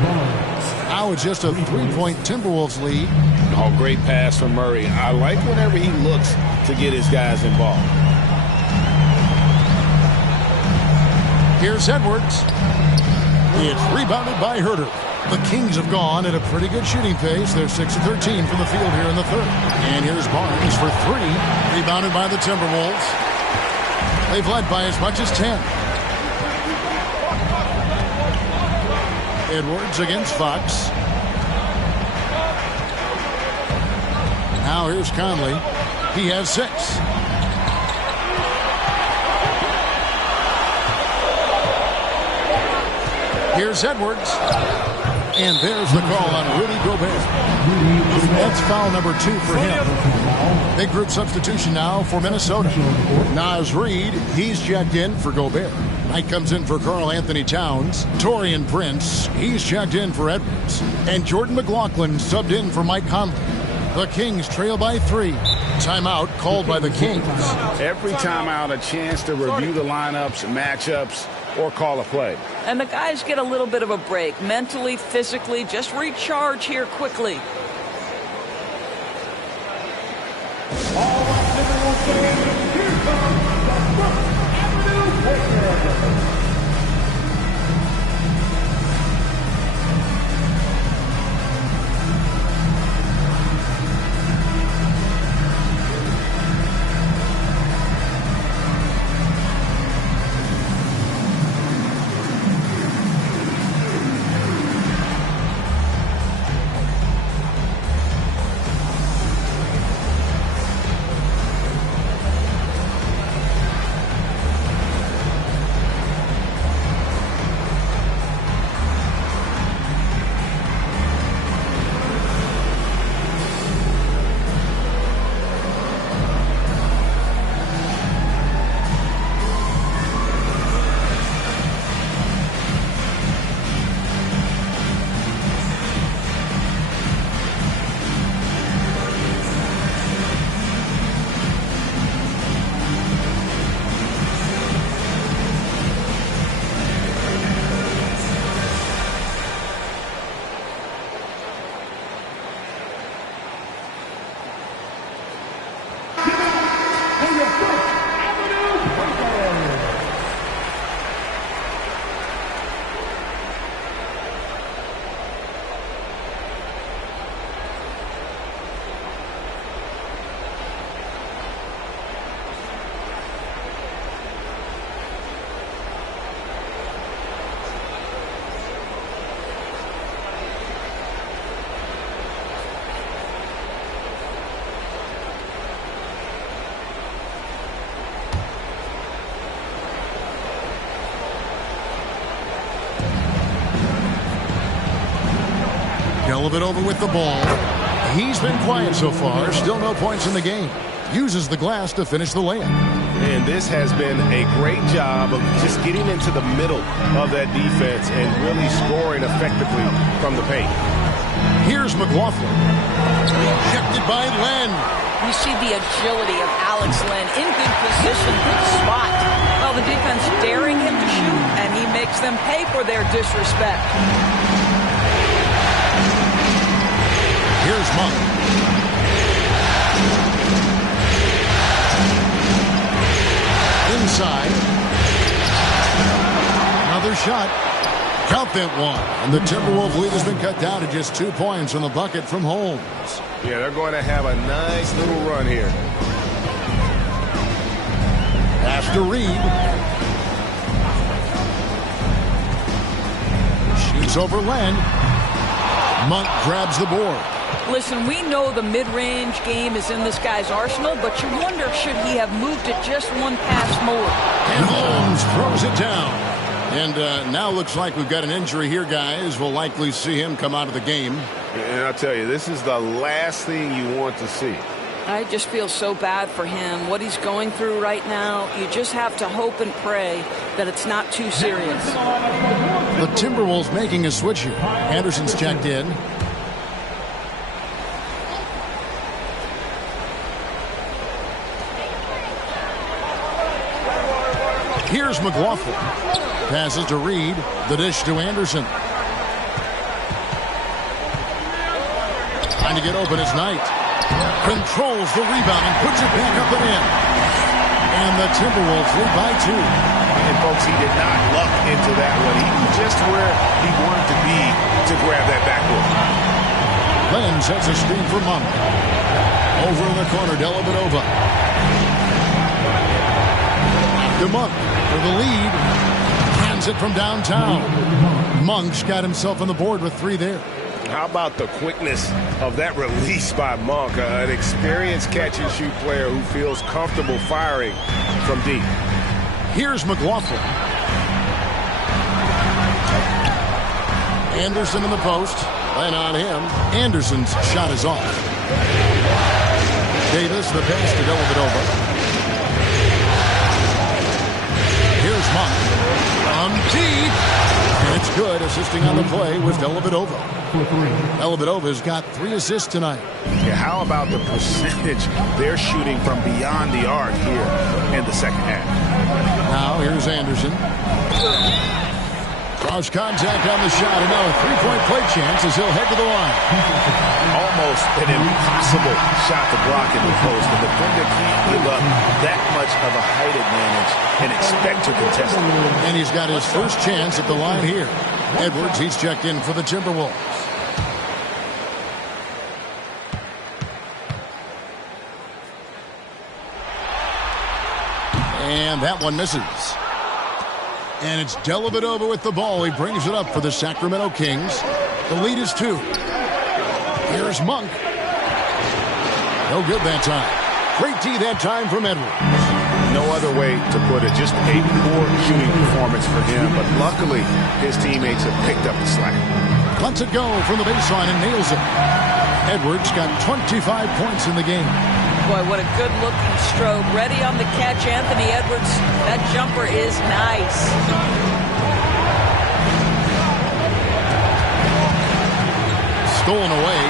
Now it's just a 3-point Timberwolves lead. Oh, great pass from Murray. I like whenever he looks to get his guys involved. Here's Edwards. It's rebounded by Herter. The Kings have gone at a pretty good shooting pace. They're 6 of 13 from the field here in the third. And here's Barnes for 3. Rebounded by the Timberwolves. They've led by as much as 10. Edwards against Fox. Now here's Conley. He has 6. Here's Edwards. And there's the call on Rudy Gobert. That's foul number 2 for him. Big group substitution now for Minnesota. Naz Reid, he's checked in for Gobert. Knight comes in for Karl Anthony Towns. Taurean Prince, he's checked in for Edwards. And Jordan McLaughlin subbed in for Mike Conley. The Kings trail by 3. Timeout called by the Kings. Every timeout, a chance to review the lineups, matchups, or call a play. And the guys get a little bit of a break, mentally, physically, just recharge here quickly. All right, Timberwolves fans, here comes the First Avenue Warriors. Dellavedova with the ball. He's been quiet so far. Still no points in the game. Uses the glass to finish the layup. And this has been a great job of just getting into the middle of that defense and really scoring effectively from the paint. Here's McLaughlin. Rejected by Len. You see the agility of Alex Len in good position, good spot. Well, the defense daring him to shoot, and he makes them pay for their disrespect. Here's Monk. Inside. Another shot. Count that one. And the Timberwolves lead has been cut down to just 2 points on the bucket from Holmes. Yeah, they're going to have a nice little run here. Pass to Reed. Shoots over Len. Monk grabs the board. Listen, we know the mid-range game is in this guy's arsenal, but you wonder, should he have moved it just one pass more? And Holmes throws it down. And now looks like we've got an injury here, guys. We'll likely see him come out of the game. And I'll tell you, this is the last thing you want to see. I just feel so bad for him, what he's going through right now. You just have to hope and pray that it's not too serious. The Timberwolves making a switch here. Anderson's checked in. Here's McLaughlin. Passes to Reed. The dish to Anderson. Trying to get open is Knight. Controls the rebound and puts it back up and in. And the Timberwolves lead by 2. And folks, he did not luck into that one. He was just where he wanted to be to grab that backboard. Len sets a screen for Monk. Over in the corner, Dellavedova. To Monk for the lead. Hands it from downtown. Monk's got himself on the board with 3 there. How about the quickness of that release by Monk, an experienced catch-and-shoot player who feels comfortable firing from deep. Here's McLaughlin. Anderson in the post. Len on him. Anderson's shot is off. Davis, the pass to Dellavedova. Here's Monk. On deep. And it's good. Assisting on the play with Dellavedova. Dellavedova's got 3 assists tonight. Yeah, how about the percentage they're shooting from beyond the arc here in the second half? Now here's Anderson. Cross contact on the shot, and now a 3-point play chance as he'll head to the line. Almost an impossible shot to block in the post. The defender can't give up that much of a height advantage and expect to contest it. And he's got his first chance at the line here. Edwards, he's checked in for the Timberwolves. And that one misses. And it's Dellavedova with the ball. He brings it up for the Sacramento Kings. The lead is 2. Here's Monk. No good that time. Great D that time from Edwards. No other way to put it. Just a poor shooting performance for him. But luckily, his teammates have picked up the slack. Lets it go from the baseline and nails it. Edwards got 25 points in the game. Boy, what a good-looking stroke. Ready on the catch, Anthony Edwards. That jumper is nice. Stolen away.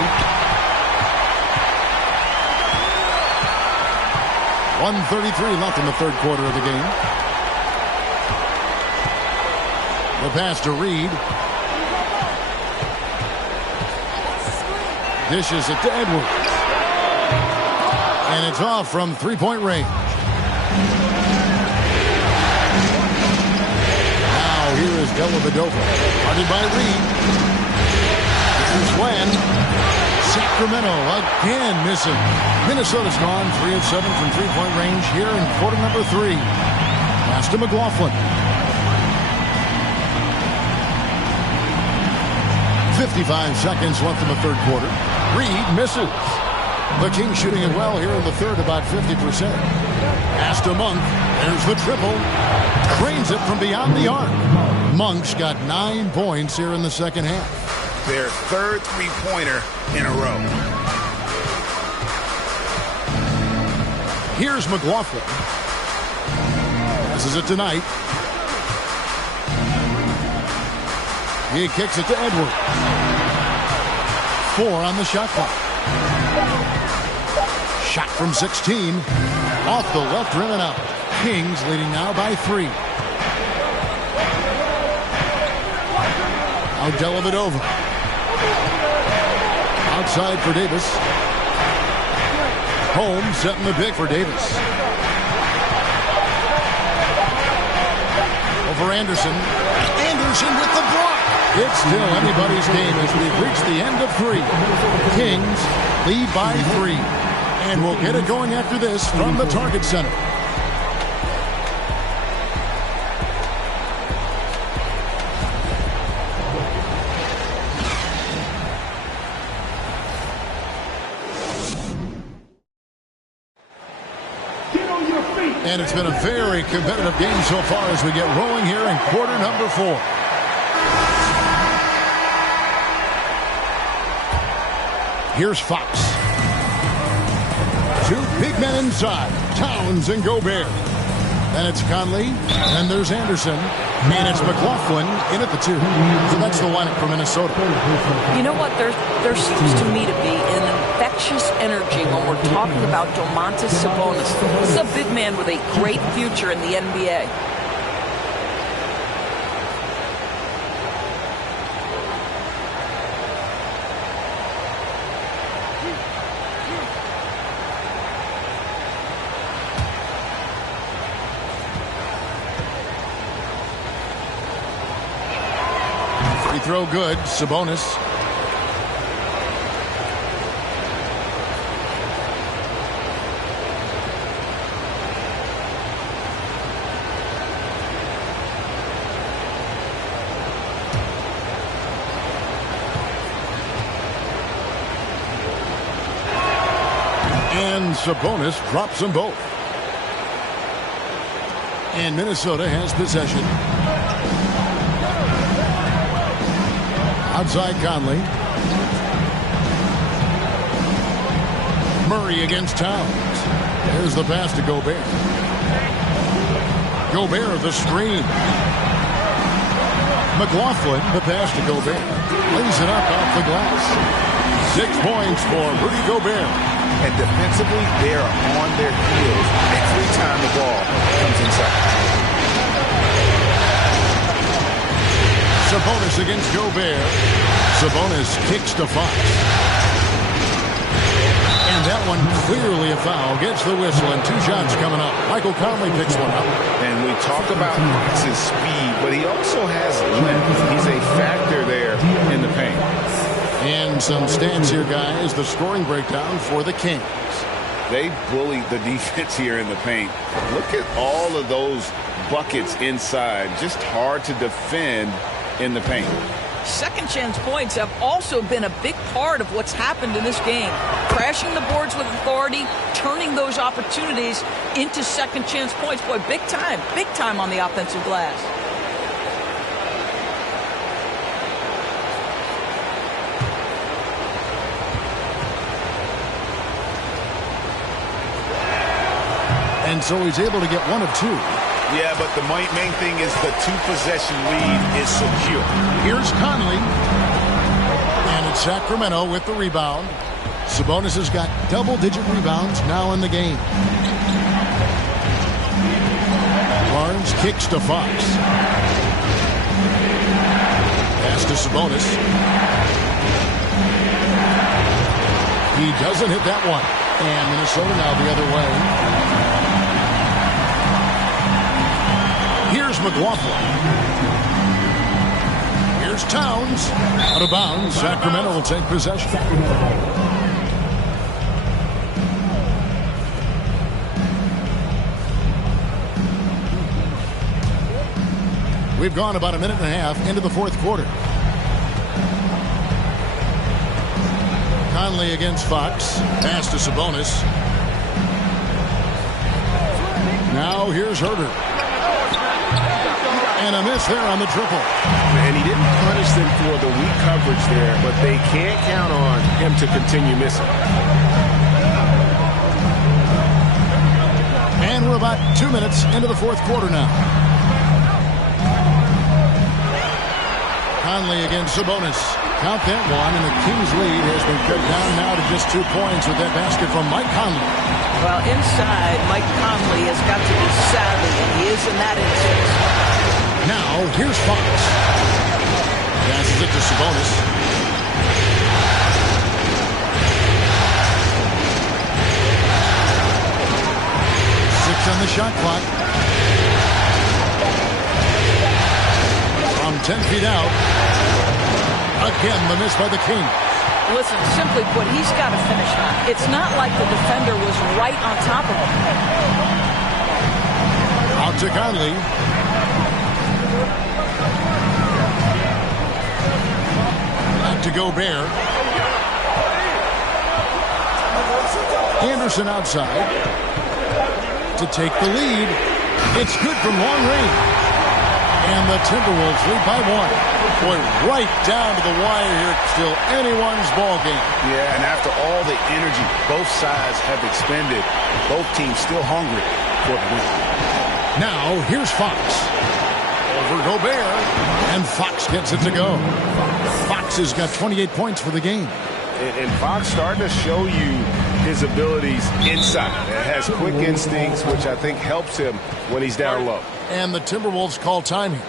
1:33 left in the third quarter of the game. The pass to Reed. Dishes it to Edwards. And it's off from 3-point range. Now here is Dellavedova. Guarded by Reed. Here's Len. Sacramento again missing. Minnesota's gone 3 of 7 from 3-point range here in quarter number 3. Pass to McLaughlin. 55 seconds left in the third quarter. Reed misses. The Kings shooting it well here in the third, about 50%. Pass to Monk. There's the triple. Trains it from beyond the arc. Monk's got 9 points here in the second half. Their third three-pointer in a row. Here's McLaughlin. This is it tonight. He kicks it to Edwards. 4 on the shot clock. Shot from 16. Off the left rim and out. Kings leading now by 3. Out Dellavedova. Outside for Davis. Holmes setting the pick for Davis. Over Anderson. Anderson with the block. It's still anybody's game as we've reached the end of 3. Kings lead by 3. And we'll get it going after this from the Target Center. And it's been a very competitive game so far as we get rolling here in quarter number 4. Here's Fox. 2 big men inside, Towns and Gobert. Then it's Conley, and there's Anderson, and it's McLaughlin in at the 2. So that's the lineup for Minnesota. You know what? There seems to me to be an infectious energy when we're talking about Domantas Sabonis. This is a big man with a great future in the NBA. Free throw good, Sabonis. And Sabonis drops them both. And Minnesota has possession. Outside Conley. Murray against Towns. There's the pass to Gobert. Gobert the screen. McLaughlin the pass to Gobert. Lays it up off the glass. 6 points for Rudy Gobert. And defensively, they are on their heels every time the ball comes inside. Sabonis against Gobert. Sabonis kicks to Fox. And that one clearly a foul. Gets the whistle and 2 shots coming up. Michael Conley picks one up. And we talk about Fox's speed, but he also has length. He's a factor there in the paint. And some stats here, guys. The scoring breakdown for the Kings. They bullied the defense here in the paint. Look at all of those buckets inside. Just hard to defend in the paint. Second chance points have also been a big part of what's happened in this game. Crashing the boards with authority, turning those opportunities into second chance points. Boy, big time on the offensive glass. And so he's able to get 1 of 2. Yeah, but the main thing is the 2-possession lead is secure. Here's Conley. And it's Sacramento with the rebound. Sabonis has got double-digit rebounds now in the game. Barnes kicks to Fox. Pass to Sabonis. He doesn't hit that one. And Minnesota now the other way. Here's McLaughlin. Here's Towns. Out of bounds. Sacramento will take possession. We've gone about a minute and a half into the 4th quarter. Conley against Fox. Pass to Sabonis. Now here's Herter. And a miss there on the triple. And he didn't punish them for the weak coverage there, but they can't count on him to continue missing. And we're about 2 minutes into the 4th quarter now. Conley against Sabonis. Count that one, and the Kings' lead has been cut down now to just 2 points with that basket from Mike Conley. Well, inside, Mike Conley has got to be savvy here's Fox. Passes it to Sabonis. 6 on the shot clock. From 10 feet out. Again, the miss by the Kings. Listen, simply put, he's got to finish him. It's not like the defender was right on top of him. Out to Conley. Back to Gobert. Anderson outside to take the lead. It's good from long range. And the Timberwolves lead by 1. Boy, right down to the wire here. Still anyone's ball game. Yeah, and after all the energy both sides have expended, both teams still hungry for the win. Now, here's Fox. Over Gobert. And Fox gets it to go. Fox has got 28 points for the game. And Fox starting to show you his abilities inside. It has quick instincts, which I think helps him when he's down low. And the Timberwolves call time here.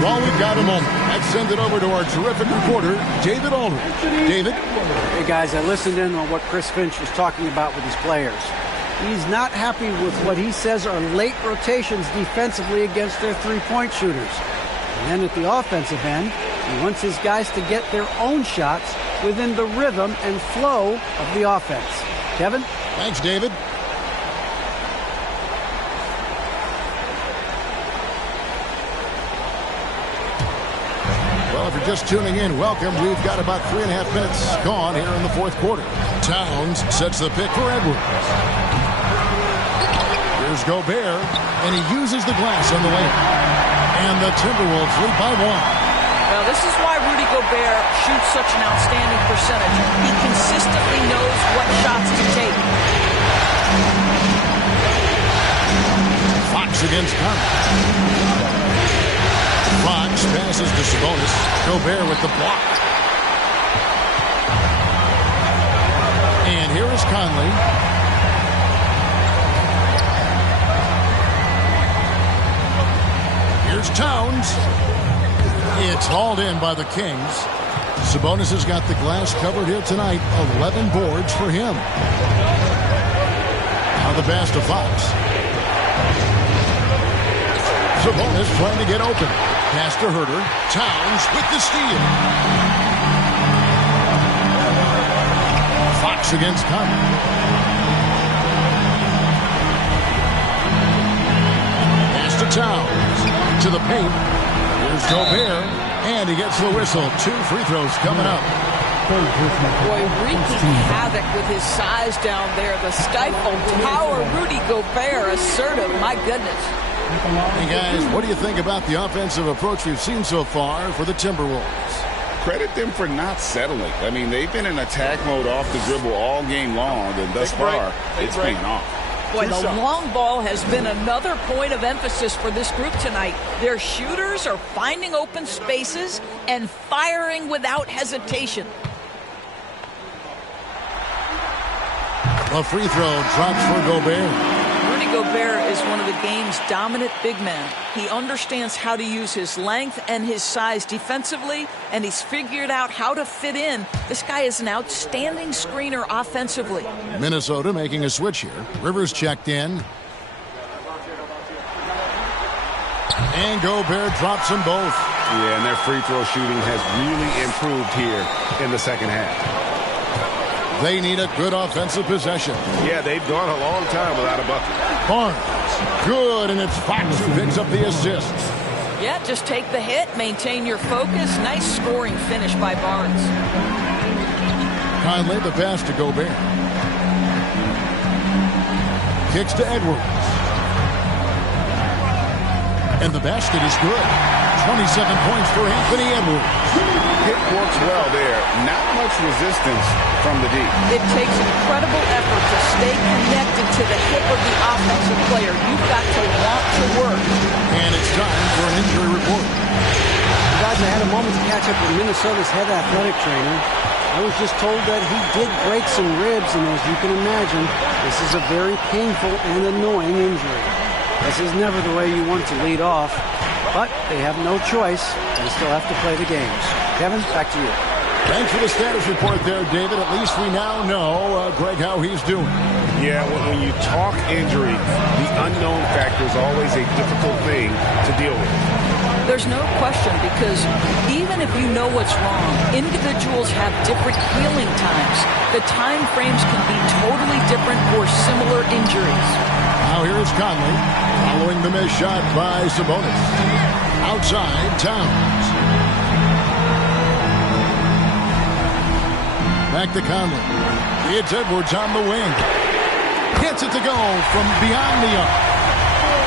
While we've got a moment, let's send it over to our terrific reporter, David Aldridge. David? Hey, guys, I listened in on what Chris Finch was talking about with his players. He's not happy with what he says are late rotations defensively against their three-point shooters. And then at the offensive end, he wants his guys to get their own shots within the rhythm and flow of the offense. Kevin? Thanks, David. Well, if you're just tuning in, welcome. We've got about 3.5 minutes gone here in the fourth quarter. Towns sets the pick for Edwards. Here's Gobert, and he uses the glass on the way. And the Timberwolves lead by 1. Well, this is why Rudy Gobert shoots such an outstanding percentage. He consistently knows what shots to take. Fox against Conley. Fox passes to Sabonis. Gobert with the block. And here is Conley. Here's Towns. It's hauled in by the Kings. Sabonis has got the glass covered here tonight. 11 boards for him. Now the pass to Fox. Sabonis trying to get open. Pass to Herter. Towns with the steal. Fox against Conley. Pass to Towns. To the paint. Here's Gobert. And he gets the whistle. 2 free throws coming up. Boy, wreaking havoc with his size down there. The stifled power. Rudy Gobert, assertive. My goodness. Hey, guys, what do you think about the offensive approach we've seen so far for the Timberwolves? Credit them for not settling. I mean, they've been in attack mode off the dribble all game long, and thus far, it's paying off. Boy, the long ball has been another point of emphasis for this group tonight. Their shooters are finding open spaces and firing without hesitation. A free throw drops for Gobert. Rudy Gobert is one of the game's dominant big men. He understands how to use his length and his size defensively, and he's figured out how to fit in. This guy is an outstanding screener offensively. Minnesota making a switch here. Rivers checked in. And Gobert drops them both. Yeah, and their free throw shooting has really improved here in the second half. They need a good offensive possession. Yeah, they've gone a long time without a bucket. Barnes, good, and it's Fox who picks up the assist. Yeah, just take the hit, maintain your focus. Nice scoring finish by Barnes. Conley, the pass to Gobert. Kicks to Edwards. And the basket is good. 27 points for Anthony Edwards. It works well there. Not much resistance from the D. It takes incredible effort to stay connected to the hip of the offensive player. You've got to want to work. And it's time for an injury report. Guys, I had a moment to catch up with Minnesota's head athletic trainer. I was just told that he did break some ribs, and as you can imagine, this is a very painful and annoying injury. This is never the way you want to lead off, but they have no choice. They still have to play the games. Kevin, back to you. Thanks for the status report there, David. At least we now know, Greg, how he's doing. Yeah, when you talk injury, the unknown factor is always a difficult thing to deal with. There's no question, because even if you know what's wrong, individuals have different healing times. The time frames can be totally different for similar injuries. Now here's Conley, following the missed shot by Sabonis. Outside, Towns. Back to Conley. It's Edwards on the wing. Gets it to go from beyond the arc.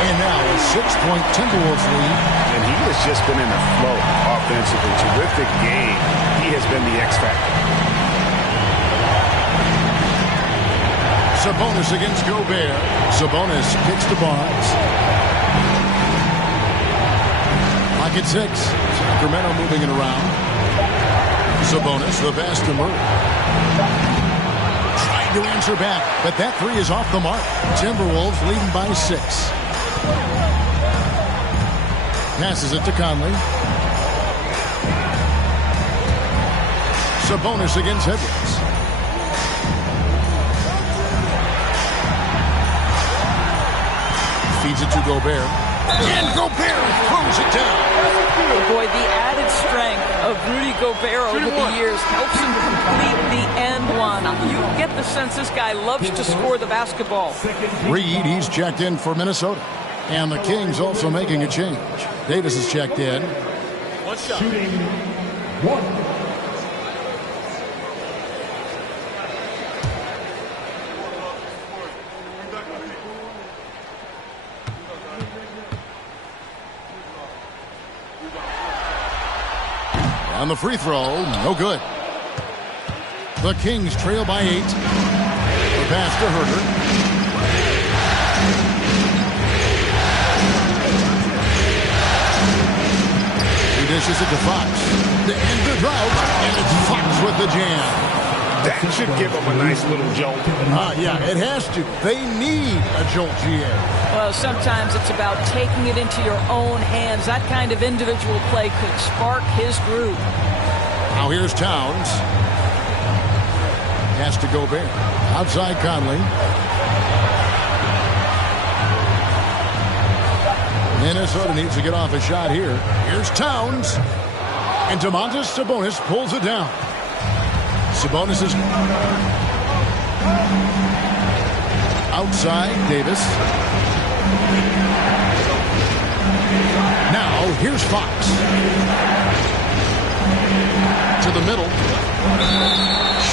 And now a 6-point Timberwolves lead. And he has just been in a flow offensively. Terrific game. He has been the X factor. Sabonis against Gobert. Sabonis kicks to Barnes. Clock at 6. Sacramento moving it around. Sabonis, the pass to Murray. Trying to answer back, but that three is off the mark. Timberwolves leading by 6. Passes it to Conley. Sabonis against Edwards. Feeds it to Gobert. And Gobert throws it down. Boy, the added strength of Rudy Gobert over the years helps him complete the end one. You get the sense this guy loves to score the basketball. Reed, he's checked in for Minnesota. And the Kings also making a change. Davis is checked in. Shooting one. On the free throw, no good. The Kings trail by 8. The pass to Herter. He dishes it to Fox. To end the drought, and it's Fox with the jam. That should give them a nice little jolt. Yeah, it has to. They need a jolt, GA. Well, sometimes it's about taking it into your own hands. That kind of individual play could spark his groove. Now here's Towns. Pass to Gobert. Outside Conley. Minnesota needs to get off a shot here. Here's Towns. And Domantas Sabonis pulls it down. Sabonis is outside Davis. Now here's Fox. To the middle.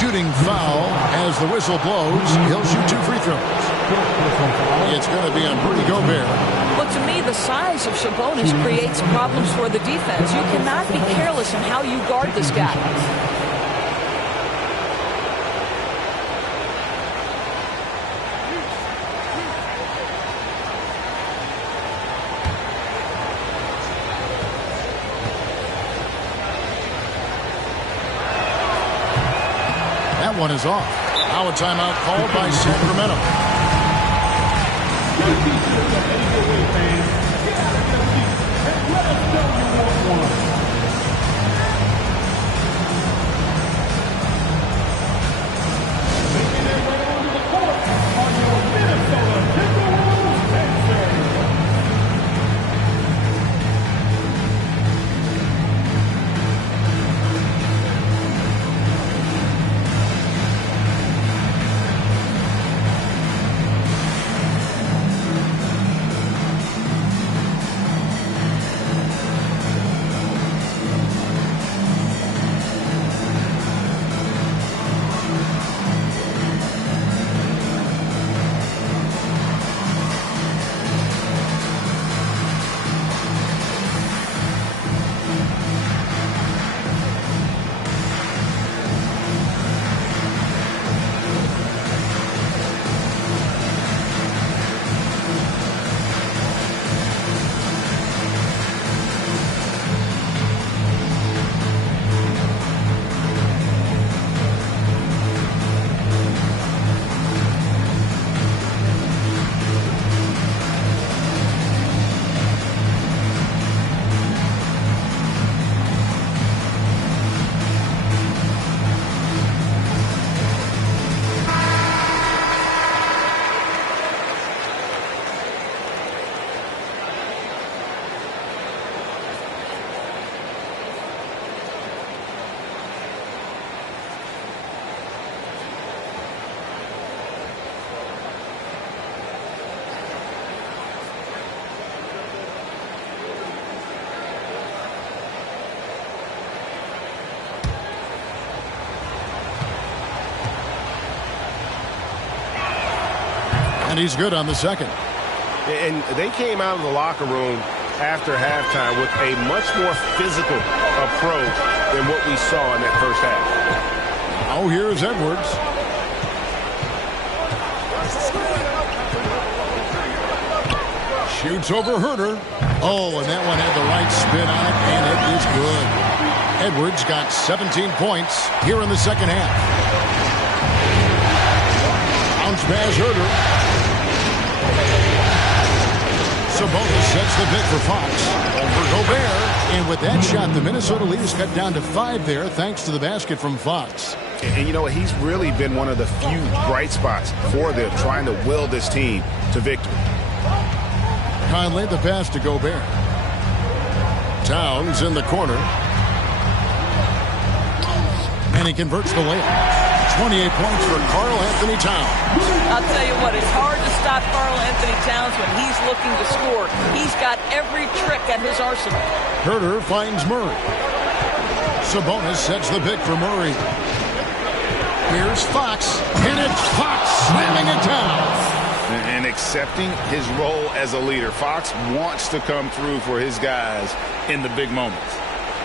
Shooting foul as the whistle blows. He'll shoot 2 free throws. It's going to be on Rudy Gobert. But to me, the size of Sabonis creates problems for the defense. You cannot be careless in how you guard this guy. one is off. Now a timeout called by Sacramento. And he's good on the second. And they came out of the locker room after halftime with a much more physical approach than what we saw in that first half. Oh, here's Edwards. Shoots over Herter. Oh, and that one had the right spin on it, and it is good. Edwards got 17 points here in the second half. Bounce pass Herter. Sabonis sets the pick for Fox. Over Gobert. And with that shot, the Minnesota leaders cut down to 5 there thanks to the basket from Fox. And you know what? He's really been one of the few bright spots for them, trying to will this team to victory. Conley the pass to Gobert. Towns in the corner. And he converts the layup. 28 points for Karl Anthony Towns. I'll tell you what, it's hard to stop Karl Anthony Towns when he's looking to score. He's got every trick at his arsenal. Herter finds Murray. Sabonis sets the pick for Murray. Here's Fox. And it's Fox slamming it down. And accepting his role as a leader. Fox wants to come through for his guys in the big moments.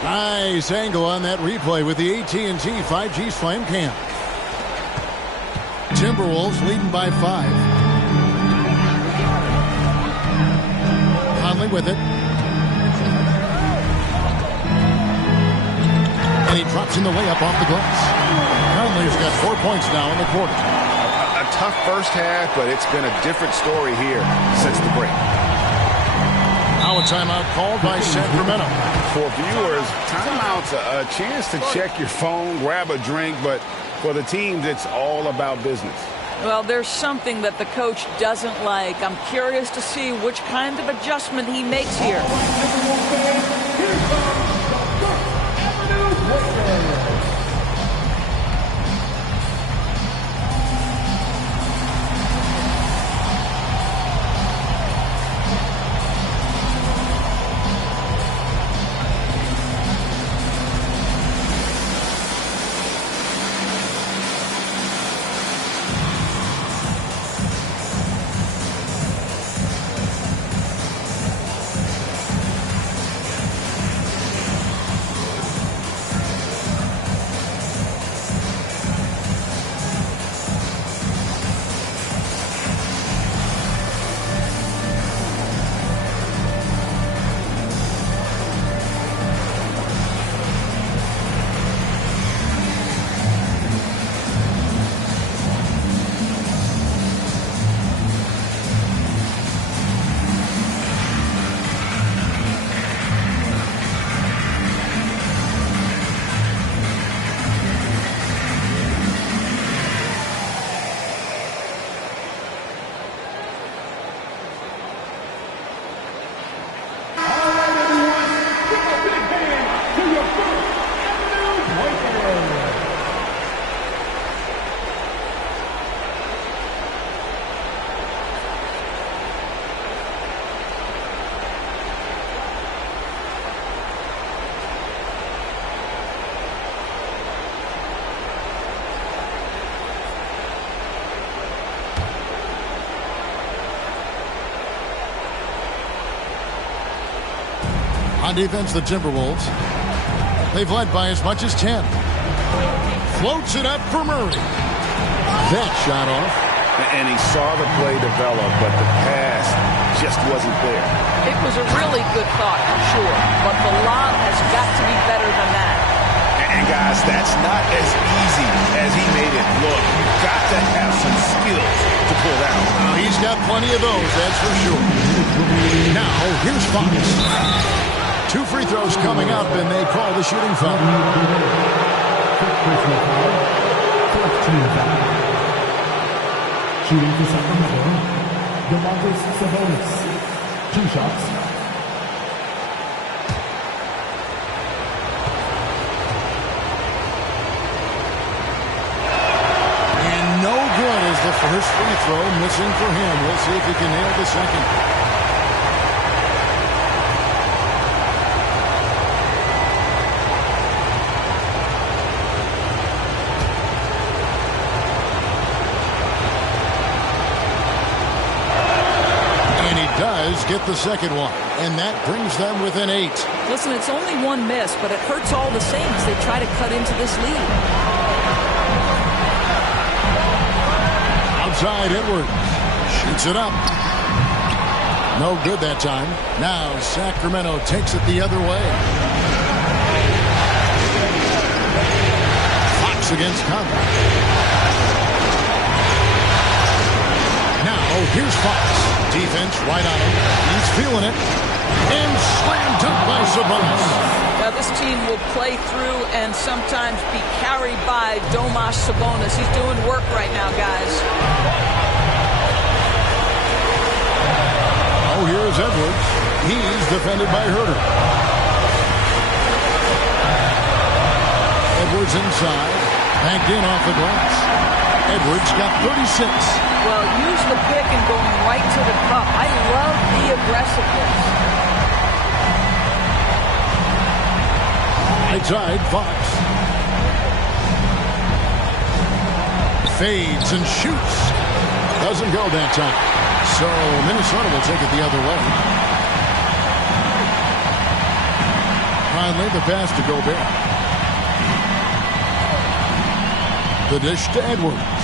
Nice angle on that replay with the AT&T 5G Slam Cam. Timberwolves leading by 5. Conley with it. And he drops in the layup off the glass. Conley's got 4 points now in the quarter. A tough first half, but it's been a different story here since the break. Now a timeout called by Sacramento. For viewers, timeout's a chance to check your phone, grab a drink, but for the teams, it's all about business. Well, there's something that the coach doesn't like. I'm curious to see which kind of adjustment he makes here. On defense, the Timberwolves. They've led by as much as 10. Floats it up for Murray. That shot off. And he saw the play develop, but the pass just wasn't there. It was a really good thought, for sure, but the lob has got to be better than that. And guys, that's not as easy as he made it look. You've got to have some skills to pull that off. He's got plenty of those, that's for sure. Now, here's Fox. 2 free throws coming up, and they call the shooting foul. Shooting for Sacramento, Sabonis. 2 shots. And no good as the first free throw missing for him. We'll see if he can nail the second. Does get the second one, and that brings them within 8. Listen, it's only 1 miss, but it hurts all the same as they try to cut into this lead. Outside, Edwards shoots it up. No good that time. Now Sacramento takes it the other way. Fox against Conley. Now here's Fox. Defense right on him. He's feeling it. And slam dunk by Sabonis. Now this team will play through and sometimes be carried by Domas Sabonis. He's doing work right now, guys. Oh, here's Edwards. He's defended by Herter. Edwards inside. Backed in off the glass. Edwards got 36. Well, use the pick and going right to the cup. I love the aggressiveness. Outside, Fox. Fades and shoots. Doesn't go that time. So Minnesota will take it the other way. Finally, the pass to Gobert. The dish to Edwards.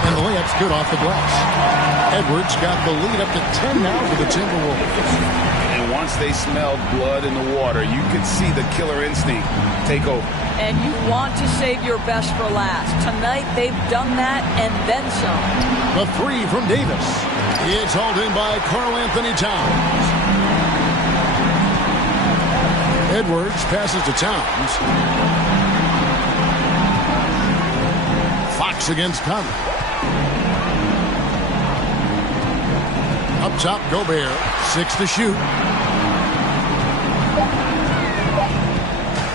And the layup's good off the glass. Edwards got the lead up to 10 now for the Timberwolves. And once they smelled blood in the water, you could see the killer instinct take over. And you want to save your best for last. Tonight, they've done that and then some. The 3 from Davis. It's hauled in by Karl-Anthony Towns. Edwards passes to Towns. Fox against Conley. Up top, Gobert. 6 to shoot.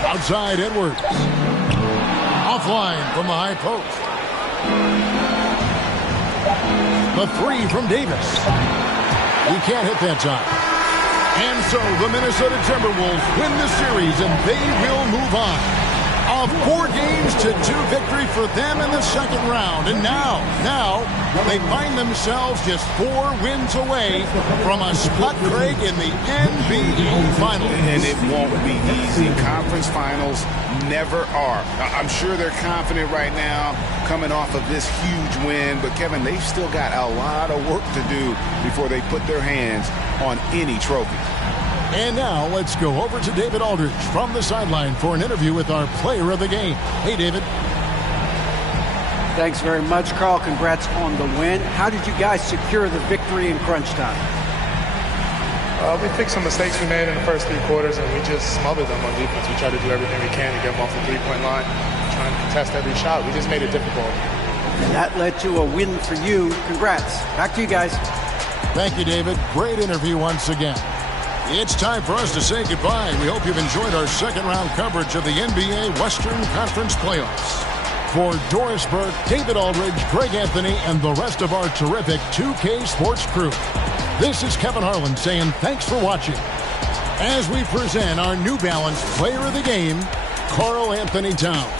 Outside, Edwards. Offline from the high post. The 3 from Davis. He can't hit that time. And so the Minnesota Timberwolves win the series, and they will move on. A 4-2 victory for them in the second round. And now they find themselves just 4 wins away from a spot break in the NBA Finals. And it won't be easy. Conference Finals never are. I'm sure they're confident right now coming off of this huge win. But, Kevin, they've still got a lot of work to do before they put their hands on any trophy. And now let's go over to David Aldridge from the sideline for an interview with our player of the game. Hey, David. Thanks very much, Carl. Congrats on the win. How did you guys secure the victory in crunch time? We fixed some mistakes we made in the first 3 quarters, and we just smothered them on defense. We tried to do everything we can to get them off the 3-point line, trying to contest every shot. We just made it difficult. And that led to a win for you. Congrats. Back to you guys. Thank you, David. Great interview once again. It's time for us to say goodbye. We hope you've enjoyed our second-round coverage of the NBA Western Conference Playoffs. For Doris Burke, David Aldridge, Greg Anthony, and the rest of our terrific 2K Sports crew, this is Kevin Harlan saying thanks for watching as we present our New Balance Player of the Game, Karl-Anthony Towns.